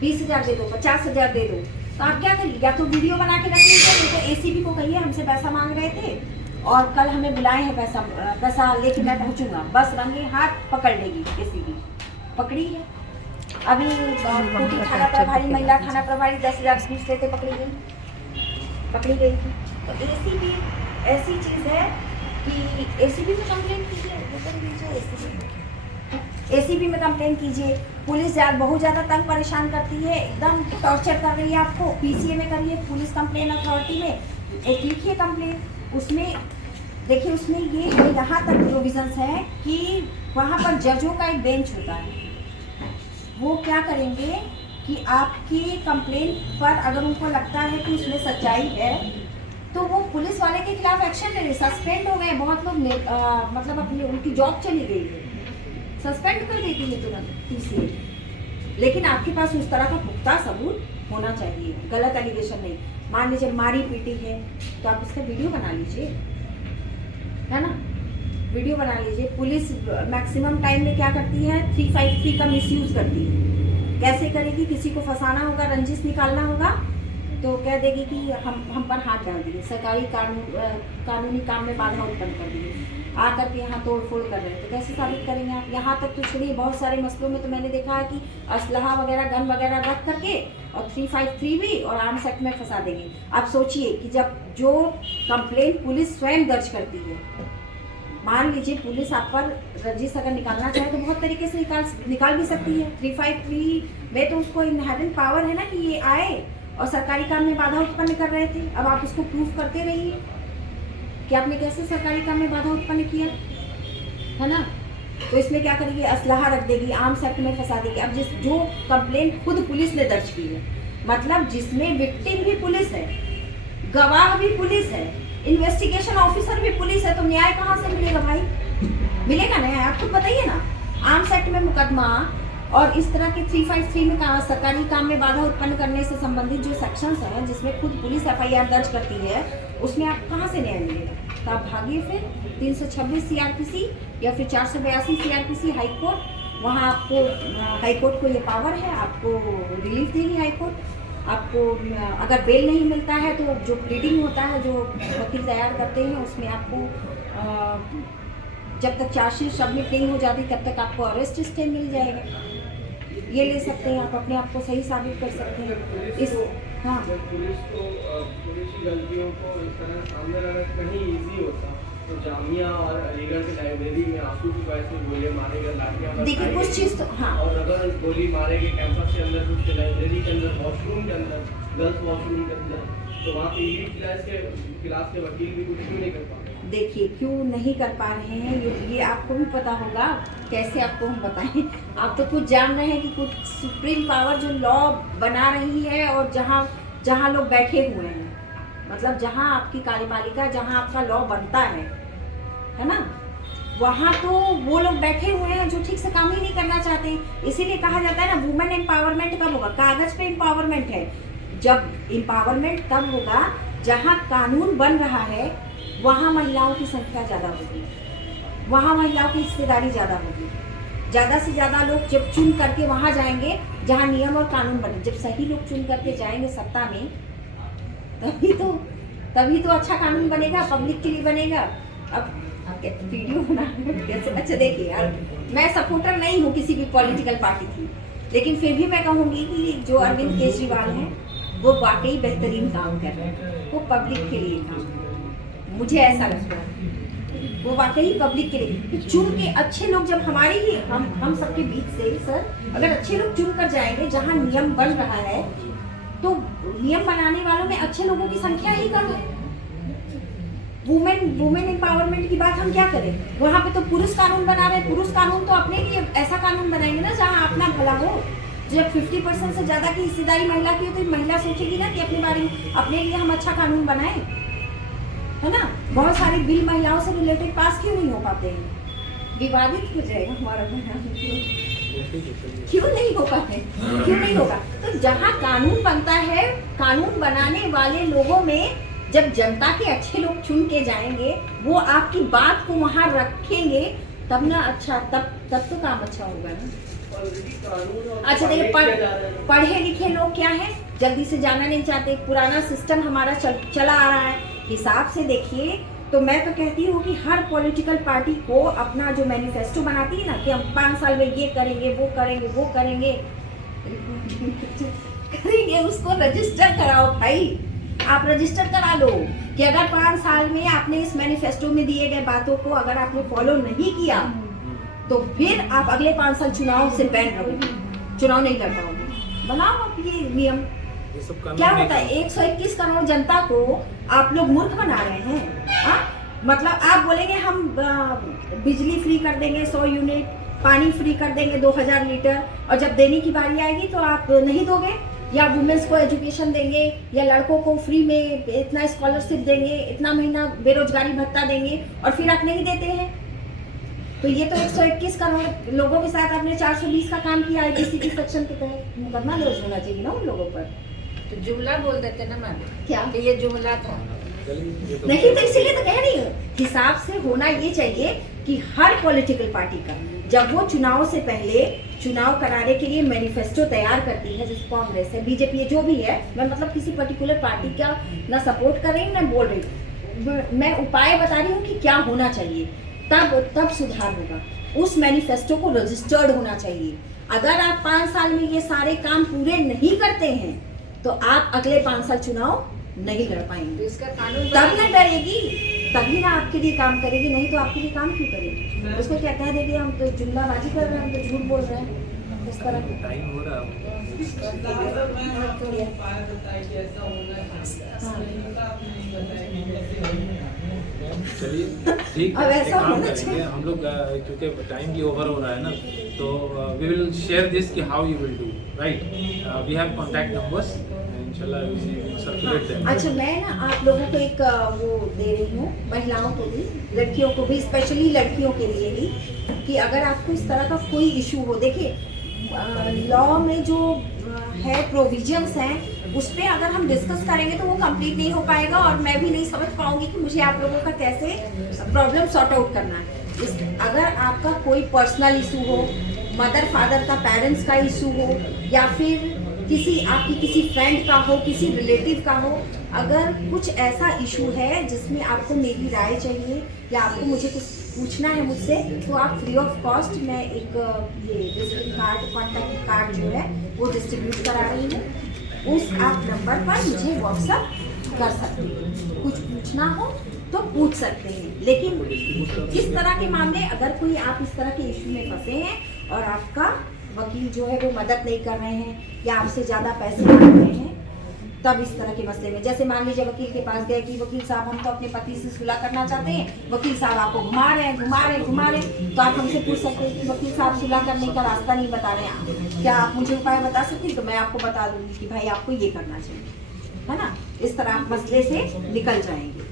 20,000 दे दो, 50,000 दे दो, तो आप क्या करिए, या तो वीडियो बना के रख लीजिए, तो ACB को कहिए हमसे पैसा मांग रहे थे और कल हमें बुलाए हैं, पैसा लेके मैं पहुंचूंगा, बस रंगे हाथ पकड़ लेगी ACB। पकड़ी है अभी कुटी थाना प्रभारी, महिला थाना प्रभारी 10,000 घूस लेते पकड़ी गई थी। तो ACB ऐसी चीज़ है कि ACB में कंप्लेन कीजिए, ACB में कंप्लेन कीजिए। पुलिस बहुत ज़्यादा तंग परेशान करती है, एकदम टॉर्चर कर रही है आपको, PCA में करिए, पुलिस कंप्लेन अथॉरिटी में एक लिखिए कंप्लेन। उसमें देखिए, उसमें ये यहाँ तक प्रोविजंस है कि वहाँ पर जजों का एक बेंच होता है। वो क्या करेंगे कि आपकी कंप्लेन पर अगर उनको लगता है कि उसमें सच्चाई है तो वो पुलिस वाले के खिलाफ एक्शन ले रहे। सस्पेंड हो गए बहुत लोग, मतलब अपनी उनकी जॉब चली गई है, सस्पेंड कर देती है तुरंत PCA। लेकिन आपके पास उस तरह का पुख्ता सबूत होना चाहिए, गलत एलिगेशन नहीं। मान लीजिए मारी पीटी है तो आप उसका वीडियो बना लीजिए, है ना, वीडियो बना लीजिए। पुलिस मैक्सिमम टाइम में क्या करती है, 353 का मिसयूज करती है। कैसे करेगी, किसी को फंसाना होगा, रंजिश निकालना होगा तो कह देगी कि हम पर हाथ डाल दिए, सरकारी कानूनी काम में बाधा उत्पन्न कर दिए, आकर के यहाँ तोड़ फोड़ कर रहे हैं। तो कैसे साबित करेंगे आप? यहाँ तक तो छोड़िए, बहुत सारे मसलों में तो मैंने देखा है कि असलहा वगैरह, गन वगैरह रख करके और 353 भी और आर्म्स एक्ट में फंसा देंगे। आप सोचिए कि जब जो कंप्लेंट पुलिस स्वयं दर्ज करती है, मान लीजिए पुलिस आप पर रजिस्टर अगर निकालना चाहे तो बहुत तरीके से निकाल भी सकती है। 353 में तो उसको इनहेरेंट पावर है ना कि ये आए और सरकारी काम में बाधा उत्पन्न कर रहे थे। अब आप उसको प्रूफ करते रहिए कि आपने कैसे सरकारी काम में बाधा उत्पन्न किया, है ना। तो इसमें क्या करेगी, असलहा रख देगी, आर्म्स एक्ट में फंसा देगी। अब जो कंप्लेंट खुद पुलिस ने दर्ज की है, मतलब जिसमें विक्टिम भी पुलिस है, गवाह भी पुलिस है, इन्वेस्टिगेशन ऑफिसर भी पुलिस है, तो न्याय कहाँ से मिलेगा भाई? मिलेगा न्याय? आपको बताइए ना। आर्म्स एक्ट में मुकदमा और इस तरह के 353 में कहा सरकारी काम में बाधा उत्पन्न करने से संबंधित जो सेक्शंस हैं, जिसमें खुद पुलिस FIR दर्ज करती है, उसमें आप कहाँ से न्याय मिलेगा? तो आप भागिए फिर 326 CRPC या फिर 482 CRPC हाई कोर्ट। वहाँ आपको हाई कोर्ट को ये पावर है, आपको रिलीफ देगी हाई कोर्ट। आपको अगर बेल नहीं मिलता है तो जो प्लीडिंग होता है, जो वकील तैयार करते हैं, उसमें आपको जब तक चार्जशीट सबमिट नहीं हो जाती तब तक आपको अरेस्ट स्टे मिल जाएगा। ये ले सकते हैं, आप अपने आप को सही साबित कर सकते हैं। इस हाँ, पुलिस की गलतियों को इस तरह सामने लाना कहीं ईजी होता तो जामिया और अलीगढ़ की लाइब्रेरी में आंसू की वजह से गोले मारे गए, लाठियां देखिए कुछ चीज़ तो हाँ, और अगर गोली मारे गए कैंपस के अंदर, कुछ लाइब्रेरी के अंदर, वॉशरूम के अंदर, गर्ल्स वॉशरूम के अंदर, तो वहाँ पे क्लास के वकील भी कुछ क्यों नहीं कर पाते? देखिए क्यों नहीं कर पा रहे हैं ये आपको भी पता होगा, कैसे आपको हम बताएं। आप तो कुछ जान रहे हैं कि कुछ सुप्रीम पावर जो लॉ बना रही है और जहाँ लोग बैठे हुए हैं, मतलब जहाँ आपकी कार्यपालिका, जहाँ आपका लॉ बनता है ना, वहाँ तो वो लोग बैठे हुए हैं जो ठीक से काम ही नहीं करना चाहते। इसीलिए कहा जाता है ना, वुमेन एम्पावरमेंट कब होगा? कागज पे एम्पावरमेंट है। जब एम्पावरमेंट तब होगा जहाँ कानून बन रहा है, वहाँ महिलाओं की संख्या ज़्यादा होगी, वहाँ महिलाओं की हिस्सेदारी ज़्यादा होगी। ज़्यादा से ज़्यादा लोग जब चुन करके वहाँ जाएंगे जहाँ नियम और कानून बने, जब सही लोग चुन करके जाएंगे सत्ता में, तभी तो अच्छा कानून बनेगा, पब्लिक के लिए बनेगा। अब वीडियो बना कैसे? अच्छा देखिए यार, मैं सपोर्टर नहीं हूँ किसी भी पॉलिटिकल पार्टी की, लेकिन फिर भी मैं कहूँगी कि जो अरविंद केजरीवाल हैं वो वाकई बेहतरीन काम कर रहे हैं। वो पब्लिक के लिए काम कर रहे हैं, मुझे ऐसा लगता है वो वाकई पब्लिक के लिए चुन के अच्छे लोग जब हमारे ही हम सबके बीच से सर अगर अच्छे लोग चुन कर जाएंगे जहाँ नियम बन रहा है, तो नियम बनाने वालों में अच्छे लोगों की संख्या ही कम है। वुमेन एम्पावरमेंट की बात हम क्या करें? वहाँ पे तो पुरुष कानून बना रहे हैं। पुरुष कानून तो अपने लिए ऐसा कानून बनाएंगे ना जहाँ अपना भला हो। जब 50% से ज़्यादा की हिस्सेदारी महिला की हो, तो महिला सोचेगी ना कि अपने लिए हम अच्छा कानून बनाएं, है ना। बहुत सारे बिल महिलाओं से रिलेटेड पास क्यों नहीं हो पाते हैं? विवादित हो जाएगा हमारा क्यों नहीं हो पाते? क्यों नहीं होगा? तो जहाँ कानून बनता है, कानून बनाने वाले लोगों में जब जनता के अच्छे लोग चुन के जाएंगे, वो आपकी बात को वहाँ रखेंगे, तब ना अच्छा, तब तो काम अच्छा होगा ना। अच्छा देखिए, पढ़े लिखे लोग क्या है, जल्दी से जाना नहीं चाहते। पुराना सिस्टम हमारा चला आ रहा है हिसाब से देखिए, तो मैं तो कहती हूँ कि हर पॉलिटिकल पार्टी को अपना जो मैनिफेस्टो बनाती है ना कि हम 5 साल में ये करेंगे, वो करेंगे उसको रजिस्टर कराओ भाई। आप रजिस्टर करा लो कि अगर 5 साल में आपने इस मैनिफेस्टो में दिए गए बातों को अगर आपने फॉलो नहीं किया, तो फिर आप अगले 5 साल चुनाव से बैन रहोगे, चुनाव नहीं लड़ पाओगे। बनाओ आप ये नियम। क्या होता है, 121 करोड़ जनता को आप लोग मूर्ख बना रहे हैं। हाँ, मतलब आप बोलेंगे हम बिजली फ्री कर देंगे 100 यूनिट, पानी फ्री कर देंगे 2000 लीटर, और जब देने की बारी आएगी तो आप नहीं दोगे। या वुमेन्स को एजुकेशन देंगे, या लड़कों को फ्री में इतना स्कॉलरशिप देंगे, इतना महीना बेरोजगारी भत्ता देंगे, और फिर आप नहीं देते हैं। तो ये तो 121 करोड़ लोगों के साथ आपने 420 का काम किया IPC के सेक्शन के तहत। मुकदमा दर्ज होना चाहिए ना उन लोगों पर। तो जुमला बोल देते ना मैम, क्या कि ये जुमला था। नहीं, तो इसीलिए तो कह रही हूँ, हिसाब से होना ये चाहिए कि हर पॉलिटिकल पार्टी का जब वो चुनाव से पहले चुनाव कराने के लिए मैनिफेस्टो तैयार करती है, जैसे कांग्रेस है, बीजेपी है, जो भी है, मैं मतलब किसी पर्टिकुलर पार्टी का ना सपोर्ट कर रही हूँ ना बोल रही हूँ, मैं उपाय बता रही हूँ कि क्या होना चाहिए, तब सुधार होगा। उस मैनिफेस्टो को रजिस्टर्ड होना चाहिए। अगर आप 5 साल में ये सारे काम पूरे नहीं करते हैं, तो आप अगले 5 साल चुनाव नहीं लड़ पाएंगे। तो इसका कानून तब ना डरेगी, तभी ना आपके लिए काम करेगी, नहीं तो आपके लिए काम क्यों करेगी? उसको क्या कह देगी, हम तो जुमलाबाजी कर रहे हैं, हम तो झूठ बोल रहे हैं, इस तरह टाइम हो रहा चलिए ठीक है, एक काम करेंगे हम लोग, क्योंकि टाइम भी ओवर हो रहा है ना, तो वी विल शेयर दिस कि how you will do, right. We have contact numbers, इंशाल्लाह सर्कुलेट देम। अच्छा, मैं ना आप लोगों को एक वो दे रही हूँ, महिलाओं को भी, लड़कियों को भी, स्पेशली लड़कियों के लिए ही, कि अगर आपको इस तरह का कोई इशू हो, देखिए लॉ में जो है प्रोविजंस हैं, उस पर अगर हम डिस्कस करेंगे तो वो कंप्लीट नहीं हो पाएगा, और मैं भी नहीं समझ पाऊंगी कि मुझे आप लोगों का कैसे प्रॉब्लम सॉर्ट आउट करना है। अगर आपका कोई पर्सनल इशू हो, मदर फादर का, पेरेंट्स का इशू हो, या फिर आपकी किसी फ्रेंड का हो, किसी रिलेटिव का हो, अगर कुछ ऐसा इशू है जिसमें आपको मेरी राय चाहिए या आपको मुझे कुछ पूछना है मुझसे, तो आप फ्री ऑफ कॉस्ट मैं एक ये विजिटिंग कार्ड, कॉन्टैक्ट कार्ड जो है वो डिस्ट्रीब्यूट करा रही हूँ। उस आप नंबर पर मुझे व्हाट्सएप कर सकते हैं, कुछ पूछना हो तो पूछ सकते हैं। लेकिन इस तरह के मामले, अगर कोई आप इस तरह के इशू में फंसे हैं और आपका वकील जो है वो मदद नहीं कर रहे हैं या आपसे ज़्यादा पैसे मांग रहे हैं, तब इस तरह के मसले में, जैसे मान लीजिए वकील के पास गए कि वकील साहब हम तो अपने पति से सुलह करना चाहते हैं, वकील साहब आपको घुमा रहे हैं, तो आप हमसे पूछ सकते हैं कि वकील साहब सुलह करने का रास्ता नहीं बता रहे हैं, क्या आप मुझे उपाय बता सकते हैं? तो मैं आपको बता दूंगी कि भाई आपको ये करना चाहिए, है ना। इस तरह आप मसले से निकल जाएंगे।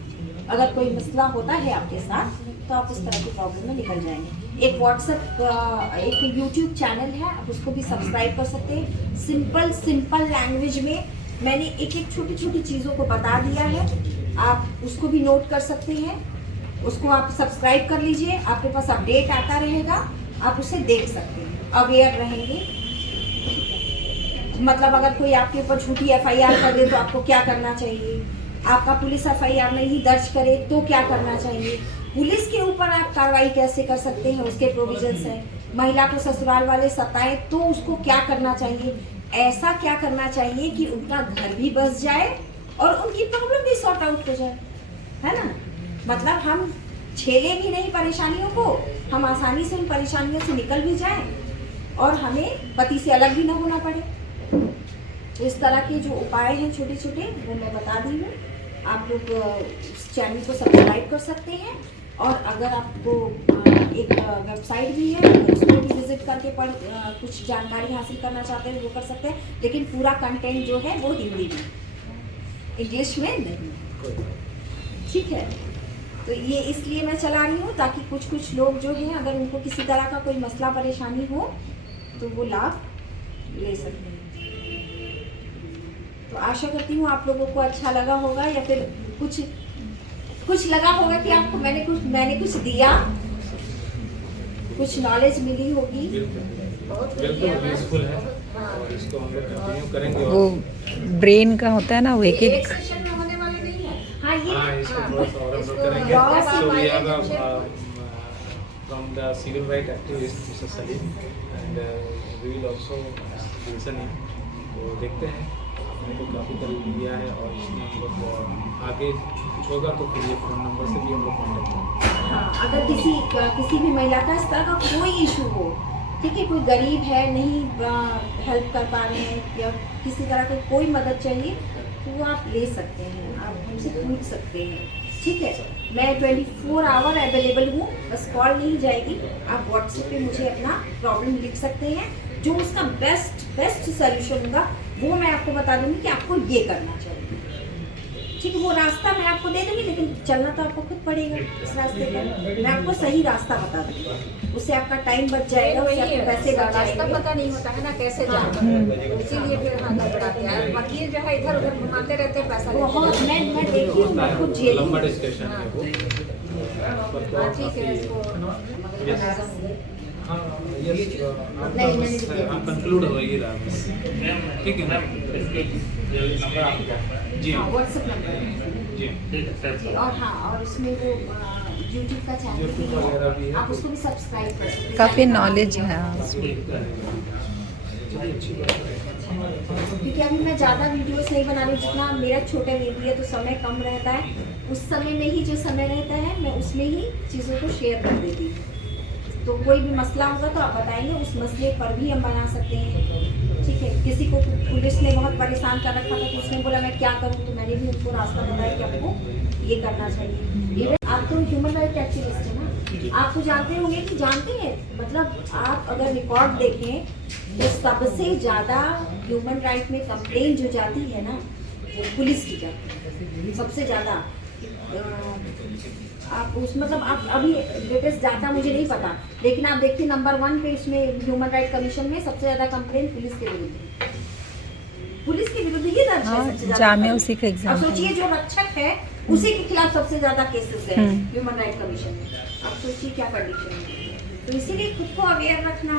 अगर कोई मसला होता है आपके साथ तो आप उस तरह की प्रॉब्लम में निकल जाएंगे। एक व्हाट्सएप एक यूट्यूब चैनल है, आप उसको भी सब्सक्राइब कर सकते हैं। सिंपल लैंग्वेज में मैंने एक छोटी छोटी चीज़ों को बता दिया है, आप उसको भी नोट कर सकते हैं। उसको आप सब्सक्राइब कर लीजिए, आपके पास अपडेट आता रहेगा, आप उसे देख सकते हैं, अवेयर रहेंगे। मतलब अगर कोई आपके ऊपर झूठी FIR कर दे तो आपको क्या करना चाहिए, आपका पुलिस FIR नहीं दर्ज करे तो क्या करना चाहिए, पुलिस के ऊपर आप कार्रवाई कैसे कर सकते हैं, उसके प्रोविजंस हैं। महिला को ससुराल वाले सताएं तो उसको क्या करना चाहिए, ऐसा क्या करना चाहिए कि उनका घर भी बस जाए और उनकी प्रॉब्लम भी सॉर्ट आउट हो जाए, है ना। मतलब हम झेले भी नहीं परेशानियों को, हम आसानी से उन परेशानियों से निकल भी जाएं और हमें पति से अलग भी ना होना पड़े। तो इस तरह के जो उपाय हैं छोटे छोटे वो मैं बता दी हूँ। आप लोग इस चैनल को सब्सक्राइब कर सकते हैं, और अगर आपको एक वेबसाइट भी है उसको भी विजिट करके कुछ जानकारी हासिल करना चाहते हैं वो कर सकते हैं, लेकिन पूरा कंटेंट जो है वो हिंदी में, इंग्लिश में नहीं, ठीक है। तो ये इसलिए मैं चला रही हूँ ताकि कुछ लोग जो हैं अगर उनको किसी तरह का कोई मसला परेशानी हो तो वो लाभ ले सकते हैं। तो आशा करती हूँ आप लोगों को अच्छा लगा होगा, या फिर कुछ लगा होगा कि आपको मैंने कुछ दिया, कुछ नॉलेज मिली होगी। बिल्कुल यूजफुल है और इसको हम लोग कंटिन्यू करेंगे। वो ब्रेन का होता है ना, वो एक सेशन में होने वाले नहीं है। हाँ ये इसको थोड़ा सा और हम लोग करेंगे। So we have from the civil right activist Mr. Salim and we will also listen him। तो देखते हैं, हमने तो काफ़ी कर लिया है और इसमें हम लोग आगे कुछ होगा तो फिर ये फ़ोन नंबर से भी हम लोग कॉन्टेक्ट करेंगे। हाँ, अगर किसी भी महिला का इस तरह का कोई इशू हो, ठीक है, कोई गरीब है नहीं हेल्प कर पा रहे हैं या किसी तरह की कोई मदद चाहिए तो वो आप ले सकते हैं, आप हमसे पूछ सकते हैं, ठीक है। मैं 24 आवर अवेलेबल हूँ, बस कॉल नहीं जाएगी, आप व्हाट्सएप पे मुझे अपना प्रॉब्लम लिख सकते हैं, जो उसका बेस्ट सोल्यूशन होगा वो मैं आपको बता दूँगी कि आपको ये करना चाहिए, ठीक है। वो रास्ता मैं आपको दे दूँगी, लेकिन चलना तो आपको खुद पड़ेगा इस रास्ते पर। मैं आपको सही रास्ता बता दूँगी, उससे आपका टाइम बच जाएगा, उससे आपके पैसे बच रास्ता जाएंगे। पता नहीं होता है ना कैसे जाना, इसीलिए फिर हाँ घबराते हैं। वकील जो है इधर उधर घुमाते रहते हैं, पैसा बहुत मैं देखी हूँ, मैं खुद जेल लंबा डिस्कशन है वो। ठीक है, इसको हाँ यस, आप कंक्लूड हो ही रहा है, ठीक है ना। नंबर आपका जी हाँ, व्हाट्सएप नंबर जी और हाँ, और उसमें वो यूट्यूब का चैनल यूट्यूब वगैरह भी है, आप उसको भी सब्सक्राइब कर सकते हैं। काफ़ी नॉलेज है। अच्छी बात है। क्योंकि अभी मैं ज़्यादा वीडियोस नहीं बना रही हूँ, जितना मेरा छोटा बेबी है तो समय कम रहता है, उस समय में ही जो समय रहता है मैं उसमें ही चीज़ों को शेयर कर देती हूँ। तो कोई भी मसला होगा तो आप बताएंगे, उस मसले पर भी हम बना सकते हैं, ठीक है। किसी को पुलिस ने बहुत परेशान कर रखा था तो उसने बोला मैं क्या करूँ, तो मैंने भी उनको रास्ता बताया कि आपको ये करना चाहिए। इवन आप तो ह्यूमन राइट एक्टिविस्ट है ना, आप तो जानते होंगे कि जानते हैं, मतलब आप अगर रिकॉर्ड देखें तो सबसे ज़्यादा ह्यूमन राइट में कंप्लेन जो जाती है ना वो पुलिस की जाती है सबसे ज़्यादा। आप उस मतलब आप अभी लेटेस्ट डाटा मुझे नहीं पता, लेकिन आप देखिए नंबर 1 पे इसमें ह्यूमन राइट कमीशन में सबसे ज़्यादा कंप्लेन पुलिस के विरुद्ध है, पुलिस के विरुद्ध ही दर्ज है सबसे ज़्यादा। जामिया उसी का अब एग्जाम सोचिए जो रक्षक है उसी के खिलाफ सबसे ज़्यादा केसेस है ह्यूमन राइट कमीशन में, आप सोचिए क्या कंडीशन है। तो इसीलिए खुद को अवेयर रखना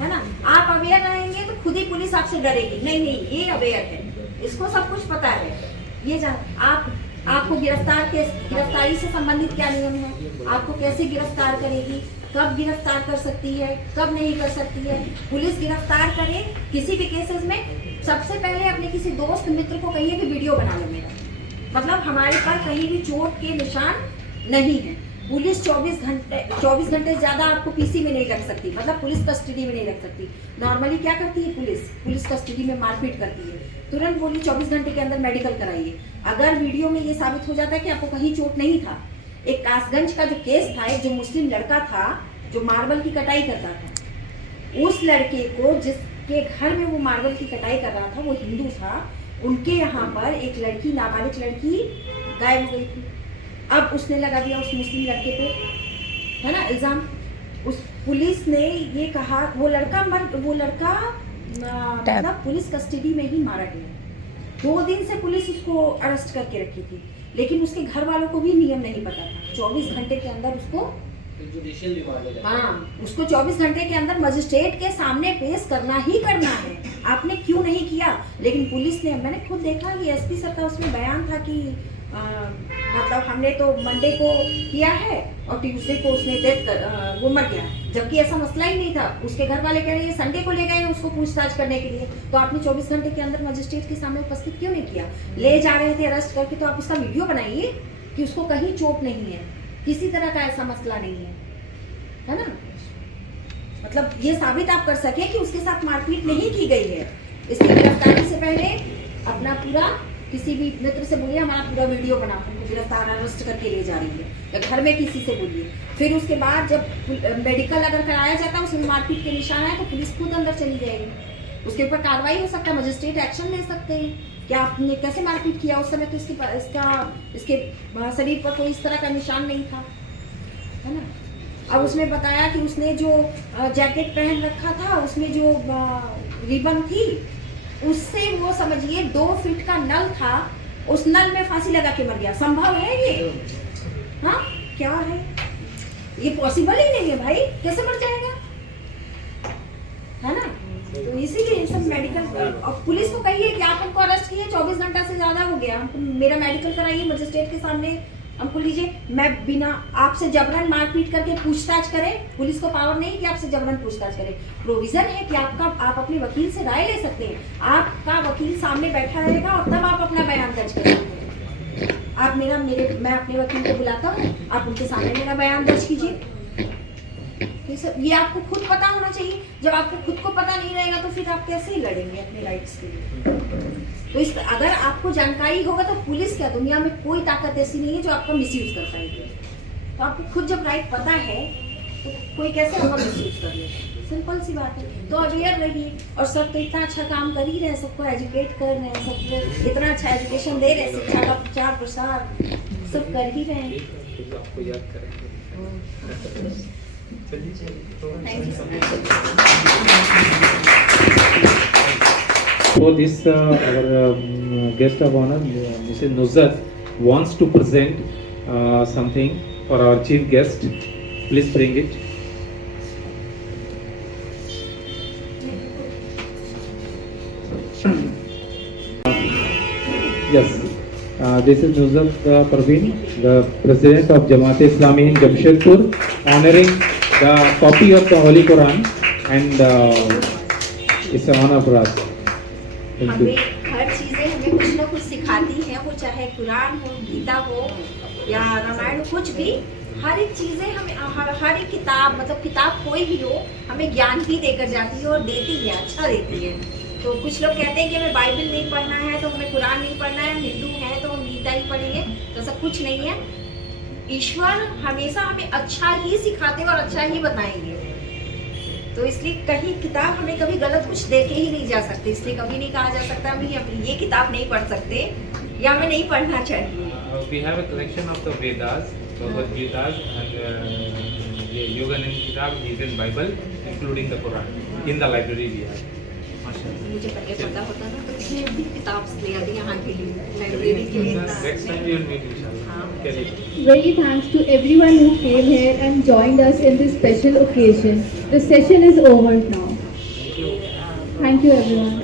है ना। आप अवेयर रहेंगे तो खुद ही पुलिस आपसे डरेगी, नहीं ये अवेयर है, इसको सब कुछ पता है, ये आपको गिरफ्तारी से संबंधित क्या नियम है, आपको कैसे गिरफ्तार करेगी, कब गिरफ्तार कर सकती है, कब नहीं कर सकती है। पुलिस गिरफ्तार करे किसी भी केसेस में, सबसे पहले अपने किसी दोस्त मित्र को कहिए कि वीडियो बना लो मेरा, मतलब हमारे पास कहीं भी चोट के निशान नहीं है, पुलिस 24 घंटे ज़्यादा आपको पीसी में नहीं रख सकती, मतलब पुलिस कस्टडी में नहीं रख सकती। नॉर्मली क्या करती है पुलिस कस्टडी में मारपीट करती है, तुरंत बोली 24 घंटे के अंदर मेडिकल कराइए। अगर वीडियो में ये साबित हो जाता है कि आपको कहीं चोट नहीं था, एक कासगंज का जो केस था, एक जो मुस्लिम लड़का था जो मार्बल की कटाई करता था, उस लड़के को जिसके घर में वो मार्बल की कटाई कर रहा था वो हिंदू था, उनके यहाँ पर एक लड़की, नाबालिग लड़की गायब हो गई थी। अब उसने लगा दिया उस मुस्लिम लड़के पे, है ना, इल्ज़ाम। उस पुलिस ने ये कहा वो लड़का मतलब पुलिस कस्टडी में ही मारा गया। 2 दिन से पुलिस उसको अरेस्ट करके रखी थी, लेकिन उसके घर वालों को भी नियम नहीं पता था। 24 घंटे के अंदर उसको जुडिशियल रिमांड है। हाँ, उसको 24 घंटे के अंदर मजिस्ट्रेट के सामने पेश करना ही करना है। आपने क्यों नहीं किया? लेकिन पुलिस ने, मैंने खुद देखा कि एसपी सर का उसमें बयान था कि मतलब हमने तो मंडे को किया है और ट्यूसडे को उसने वो मर गया, जबकि ऐसा मसला ही नहीं था। उसके घर वाले कह रहे हैं संडे को ले गए हैं उसको पूछताछ करने के लिए, तो आपने 24 घंटे के अंदर मजिस्ट्रेट के सामने उपस्थित क्यों नहीं किया? ले जा रहे थे अरेस्ट करके, तो आप उसका वीडियो बनाइए कि उसको कहीं चोट नहीं है, किसी तरह का ऐसा मसला नहीं है ना। मतलब ये साबित आप कर सके कि उसके साथ मारपीट नहीं की गई है। इसकी गिरफ्तारी से पहले अपना पूरा किसी भी मित्र से बोलिए हमारा पूरा वीडियो बना, हमको गिरफ्तार अरेस्ट करके ले जा रही है, या घर में किसी से बोलिए। फिर उसके बाद जब मेडिकल अगर कराया जाता है उसमें मारपीट के निशान है तो पुलिस खुद अंदर चली जाएगी, उसके ऊपर कार्रवाई हो सकता है, मजिस्ट्रेट एक्शन ले सकते हैं कि आपने कैसे मारपीट किया। उस समय तो इसके शरीर पर कोई इस तरह का निशान नहीं था, है ना। अब उसमें बताया कि उसने जो जैकेट पहन रखा था उसमें जो रिबन थी उससे वो समझिए 2 फीट का नल था, उस नल में फांसी लगा के मर गया। संभव है ये? हाँ, क्या है ये? पॉसिबल ही नहीं है भाई, कैसे मर जाएगा, है ना। तो इसीलिए सब मेडिकल, और पुलिस को कहिए कि आप हमको अरेस्ट किए 24 घंटा से ज्यादा हो गया, हमको मेरा मेडिकल कराइए, मजिस्ट्रेट के सामने हमको लीजिए। मैं बिना आपसे जबरन मारपीट करके पूछताछ करें, पुलिस को पावर नहीं कि आपसे जबरन पूछताछ करें। प्रोविजन है कि आप अपने वकील से राय ले सकते हैं, आपका वकील सामने बैठा रहेगा और तब आप अपना बयान दर्ज करेंगे। आप मैं अपने वकील को बुलाता हूँ, आप उनके सामने मेरा बयान दर्ज कीजिए। ये आपको खुद पता होना चाहिए। जब आपको खुद को पता नहीं रहेगा तो फिर आप कैसे लड़ेंगे अपने राइट्स के लिए? तो अगर आपको जानकारी होगा तो पुलिस क्या, दुनिया में कोई ताकत ऐसी नहीं है जो आपका मिसयूज कर पाएगी। तो आपको खुद जब राइट पता है तो कोई कैसे आपका मिसयूज कर लेगा? सिंपल सी बात है। तो अवेयर रहिए। और सब तो इतना अच्छा काम कर ही रहे हैं, सबको एजुकेट कर रहे हैं, सबको इतना अच्छा एजुकेशन दे रहे हैं, शिक्षा का प्रचार प्रसार सब कर ही रहे हैं। आपको याद करेंगे। For this, our guest of honor, Mrs. Nuzhat, wants to present something for our chief guest. Please bring it. Yes, this is Nuzhat Parveen, the President of Jamaat Islami in Jamshedpur, honoring the copy of the Holy Quran, and it's an honor for us. Thank you. हमें हर चीज़ें हमें कुछ ना कुछ सिखाती हैं, वो चाहे कुरान हो, गीता हो या रामायण, कुछ भी, हर एक चीज़ें हमें हर एक किताब, मतलब किताब कोई भी हो, हमें ज्ञान ही देकर जाती है और देती है, अच्छा देती है। तो कुछ लोग कहते हैं कि हमें बाइबल नहीं पढ़ना है तो हमें कुरान नहीं पढ़ना है, हिंदू हैं तो हम गीता ही पढ़ेंगे, तो ऐसा कुछ नहीं है। ईश्वर हमेशा हमें अच्छा ही सिखाते और अच्छा ही बताएंगे। तो इसलिए कहीं किताब हमें कभी गलत कुछ देके ही नहीं जा सकते, इसलिए कभी नहीं कहा जा सकता हम ये किताब नहीं पढ़ सकते या हमें नहीं पढ़ना चाहिए। We have a collection of the Vedas, Bhagavad Gitas, and Yoga Kitab is in Bible, including the Quran. In the library we have. मुझे पहले पता होता ना तो इसलिए भी किताब ले आती यहाँ के लिए, लाइब्रेरी के लिए। Next time we will meet inshallah. Very thanks to everyone who came here and joined us in this special occasion. The session is over now. Thank you everyone.